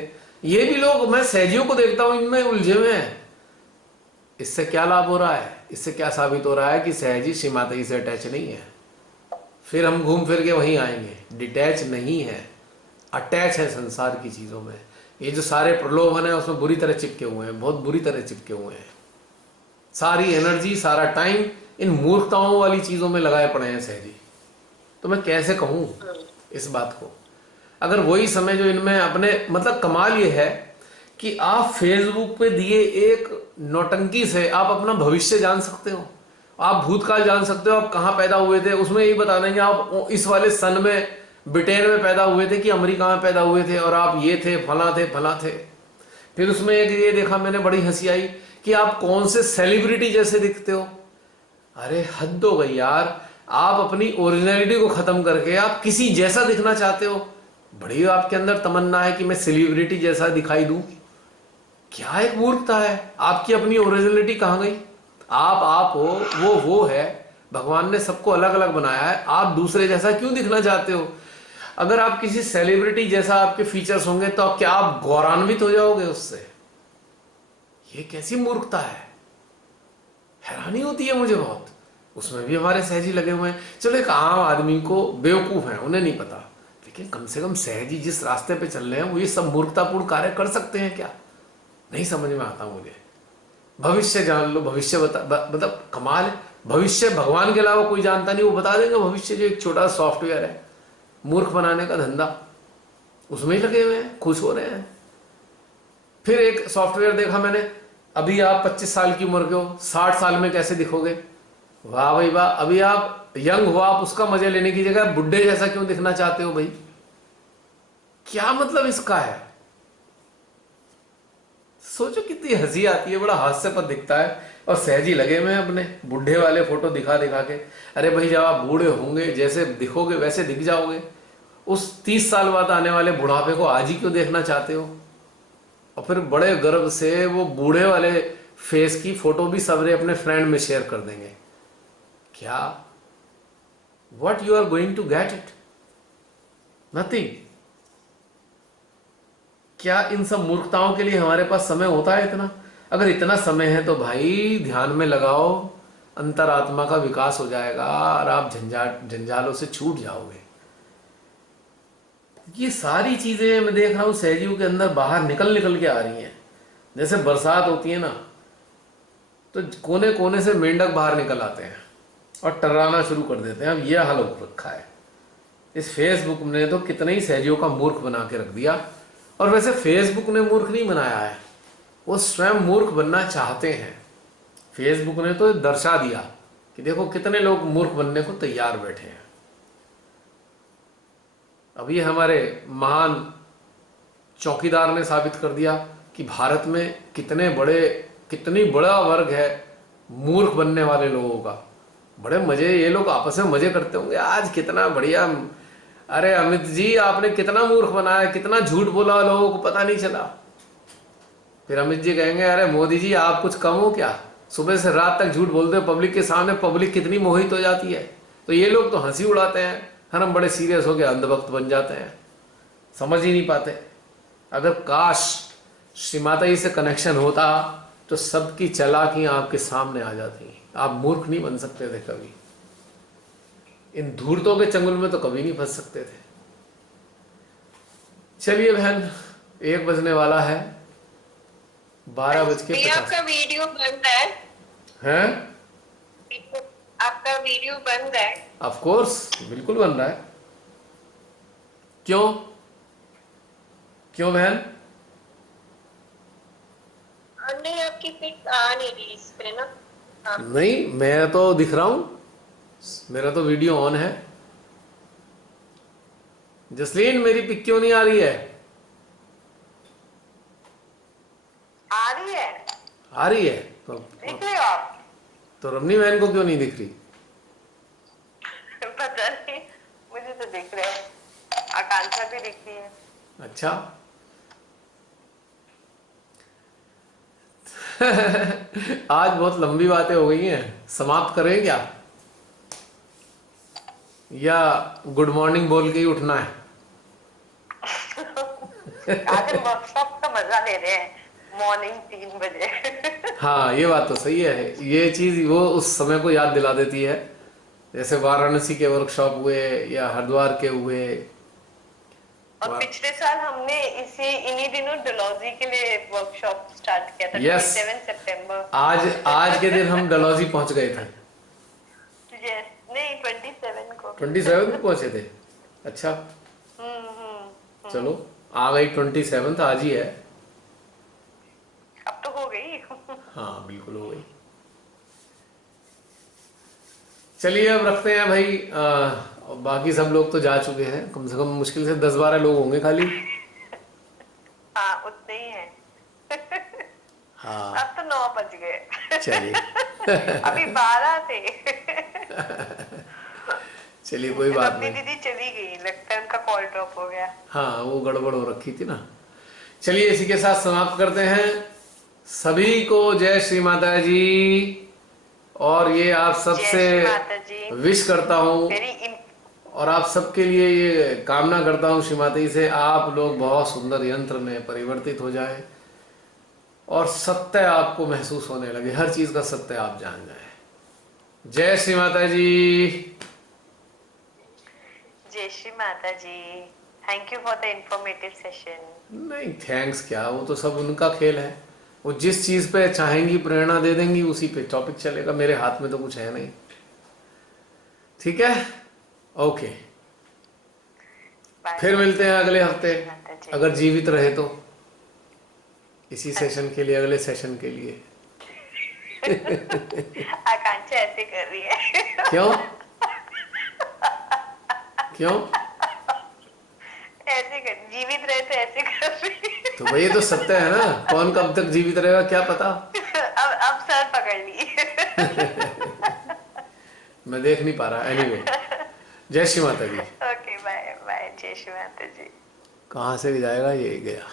ये भी लोग, मैं सहजियों को देखता हूं इनमें उलझे हुए हैं। इससे क्या लाभ हो रहा है? इससे क्या साबित हो रहा है कि सहजी श्रीमाता जी से अटैच नहीं है। फिर हम घूम फिर के वहीं आएंगे, डिटैच नहीं है, अटैच है संसार की चीज़ों में। ये जो सारे प्रलोभन है उसमें बुरी तरह चिपके हुए हैं, बहुत बुरी तरह चिपके हुए हैं। सारी एनर्जी, सारा टाइम इन मूर्खताओं वाली चीज़ों में लगाए पड़े हैं सहजी। तो मैं कैसे कहूँ इस बात को? अगर वही समय जो इनमें अपने, मतलब कमाल ये है कि आप फेसबुक पे दिए एक नौटंकी से आप अपना भविष्य जान सकते हो, आप भूतकाल जान सकते हो, आप कहाँ पैदा हुए थे उसमें यही बता देंगे, आप इस वाले सन में ब्रिटेन में पैदा हुए थे कि अमेरिका में पैदा हुए थे, और आप ये थे, फला थे, फला थे। फिर उसमें एक ये देखा मैंने, बड़ी हंसी आई कि आप कौन से सेलिब्रिटी जैसे दिखते हो। अरे हद हो गई यार, आप अपनी ओरिजिनलिटी को खत्म करके आप किसी जैसा दिखना चाहते हो। बड़ी आपके अंदर तमन्ना है कि मैं सेलिब्रिटी जैसा दिखाई दूं। क्या एक मूर्खता है, आपकी अपनी ओरिजिनलिटी कहाँ गई? आप हो, वो है। भगवान ने सबको अलग अलग बनाया है, आप दूसरे जैसा क्यों दिखना चाहते हो? अगर आप किसी सेलिब्रिटी जैसा आपके फीचर्स होंगे तो क्या आप गौरवान्वित हो जाओगे उससे? ये कैसी मूर्खता है, हैरानी होती है मुझे बहुत। उसमें भी हमारे सहजी लगे हुए हैं। चलो एक आम आदमी को, बेवकूफ है, उन्हें नहीं पता, लेकिन कम से कम सहजी जिस रास्ते पे चल रहे हैं वो ये सब मूर्खतापूर्ण कार्य कर सकते हैं क्या? नहीं समझ में आता मुझे। भविष्य जान लो, भविष्य मतलब कमाल है। भविष्य भगवान के अलावा कोई जानता नहीं, वो बता देंगे भविष्य। जो एक छोटा सॉफ्टवेयर है, मूर्ख बनाने का धंधा, उसमें ही लगे हुए हैं, खुश हो रहे हैं। फिर एक सॉफ्टवेयर देखा मैंने, अभी आप 25 साल की उम्र के हो, 60 साल में कैसे दिखोगे? वाह भाई वाह। अभी आप यंग हो, आप उसका मजे लेने की जगह बुढ़े जैसा क्यों दिखना चाहते हो भाई? क्या मतलब इसका है? सोचो कितनी हंसी आती है, बड़ा हास्यपद दिखता है। और सहजी लगे मैं अपने बुढ़े वाले फोटो दिखा दिखा के। अरे भाई, जब आप बूढ़े होंगे जैसे दिखोगे वैसे दिख जाओगे। उस 30 साल बाद आने वाले बुढ़ापे को आज ही क्यों देखना चाहते हो? और फिर बड़े गर्व से वो बूढ़े वाले फेस की फोटो भी सबरे अपने फ्रेंड में शेयर कर देंगे। क्या? What you are going to get it? Nothing. क्या इन सब मूर्खताओं के लिए हमारे पास समय होता है इतना? अगर इतना समय है तो भाई ध्यान में लगाओ, अंतरात्मा का विकास हो जाएगा और आप जंजालों से छूट जाओगे। ये सारी चीजें मैं देख रहा हूं सहजीव के अंदर बाहर निकल निकल के आ रही हैं। जैसे बरसात होती है ना, तो कोने कोने से मेंढक बाहर निकल आते हैं और टर्राना शुरू कर देते हैं। अब यह हाल हो रखा है। इस फेसबुक ने तो कितने ही सहजियों का मूर्ख बना के रख दिया। और वैसे फेसबुक ने मूर्ख नहीं बनाया है, वो स्वयं मूर्ख बनना चाहते हैं। फेसबुक ने तो दर्शा दिया कि देखो कितने लोग मूर्ख बनने को तैयार बैठे हैं। अभी हमारे महान चौकीदार ने साबित कर दिया कि भारत में कितनी बड़ा वर्ग है मूर्ख बनने वाले लोगों का। बड़े मजे, ये लोग आपस में मजे करते होंगे आज कितना बढ़िया। अरे अमित जी, आपने कितना मूर्ख बनाया, कितना झूठ बोला, लोगों को पता नहीं चला। फिर अमित जी कहेंगे अरे मोदी जी आप कुछ कम हो क्या, सुबह से रात तक झूठ बोलते हो पब्लिक के सामने, पब्लिक कितनी मोहित हो जाती है। तो ये लोग तो हंसी उड़ाते हैं, हम बड़े सीरियस हो गए अंधभक्त बन जाते हैं, समझ ही नहीं पाते। अगर काश श्री माता जी से कनेक्शन होता तो सबकी चालाकियां आपके सामने आ जाती। आप मूर्ख नहीं बन सकते थे कभी, इन धूर्तों के चंगुल में तो कभी नहीं फंस सकते थे। चलिए बहन, 1 बजने वाला है, 12:50। आपका वीडियो बन रहा है? आपका वीडियो बन रहा है? ऑफ कोर्स, बिल्कुल बन रहा है। क्यों क्यों बहन? नहीं, आपकी पिक आ नहीं रही इस पे ना। हाँ। नहीं, मैं तो दिख रहा हूं, मेरा तो वीडियो ऑन है। जसलीन, मेरी पिक क्यों नहीं आ रही है? आ रही है। आ रही है तो देख रहे हो आप? तो रमनी बहन को क्यों नहीं दिख रही? पता नहीं, मुझे तो दिख रहा है, आकांक्षा भी दिख रही है। अच्छा। आज बहुत लंबी बातें हो गई हैं, समाप्त करें क्या, या गुड मॉर्निंग बोल के ही उठना है? आज हम वर्कशॉप का मजा ले रहे हैं, मॉर्निंग 3 बजे। हाँ, ये बात तो सही है। ये चीज वो उस समय को याद दिला देती है, जैसे वाराणसी के वर्कशॉप हुए या हरिद्वार के हुए। और पिछले साल हमने इन्हीं दिनों डलहौजी के लिए वर्कशॉप स्टार्ट किया था। यस, 27 सितंबर। आज के दिन हम डलहौजी पहुंच गए थे। यस, नहीं 27 को। 27 को पहुंचे थे? अच्छा, चलो आ गई 27, आज ही है। अब तो हो गई। हाँ बिल्कुल हो गई। चलिए अब रखते हैं भाई। बाकी सब लोग तो जा चुके हैं, कम से कम मुश्किल से 10-12 लोग होंगे खाली। हाँ, उतने ही हैं। हाँ अब तो 9 बज गए। चलिए। अभी 12 थे। चलिए कोई बात अपनी नहीं। दीदी चली गई, लगता है उनका कॉल ड्रॉप हो गया। हाँ, वो गड़बड़ हो रखी थी ना। चलिए इसी के साथ समाप्त करते हैं। सभी को जय श्री माता जी। और ये आप सबसे विश करता हूँ, और आप सबके लिए ये कामना करता हूँ श्री माता जी से, आप लोग बहुत सुंदर यंत्र में परिवर्तित हो जाएं और सत्य आपको महसूस होने लगे, हर चीज का सत्य आप जान जाएं। जय श्री माता जी। जय Shri Mata ji. Thank you for the informative session. नहीं थैंक्स क्या, वो तो सब उनका खेल है। वो जिस चीज पे चाहेंगी प्रेरणा दे देंगी, उसी पे टॉपिक चलेगा। मेरे हाथ में तो कुछ है नहीं। ठीक है, ओके। फिर मिलते हैं अगले हफ्ते, अगर जीवित रहे तो। इसी सेशन के लिए, अगले सेशन के लिए। आकांक्षा ऐसे कर रही है। क्यों क्यों? ऐसे कर, जीवित रहे तो ऐसे कर रही है। तो भाई ये तो सत्य है ना, कौन कब तक जीवित रहेगा क्या पता। अब सर पकड़ ली। मैं देख नहीं पा रहा। एनीवे, जय श्री माता जी। ओके, बाय बाय, जय श्री माता जी। कहाँ से भी जाएगा, ये गया।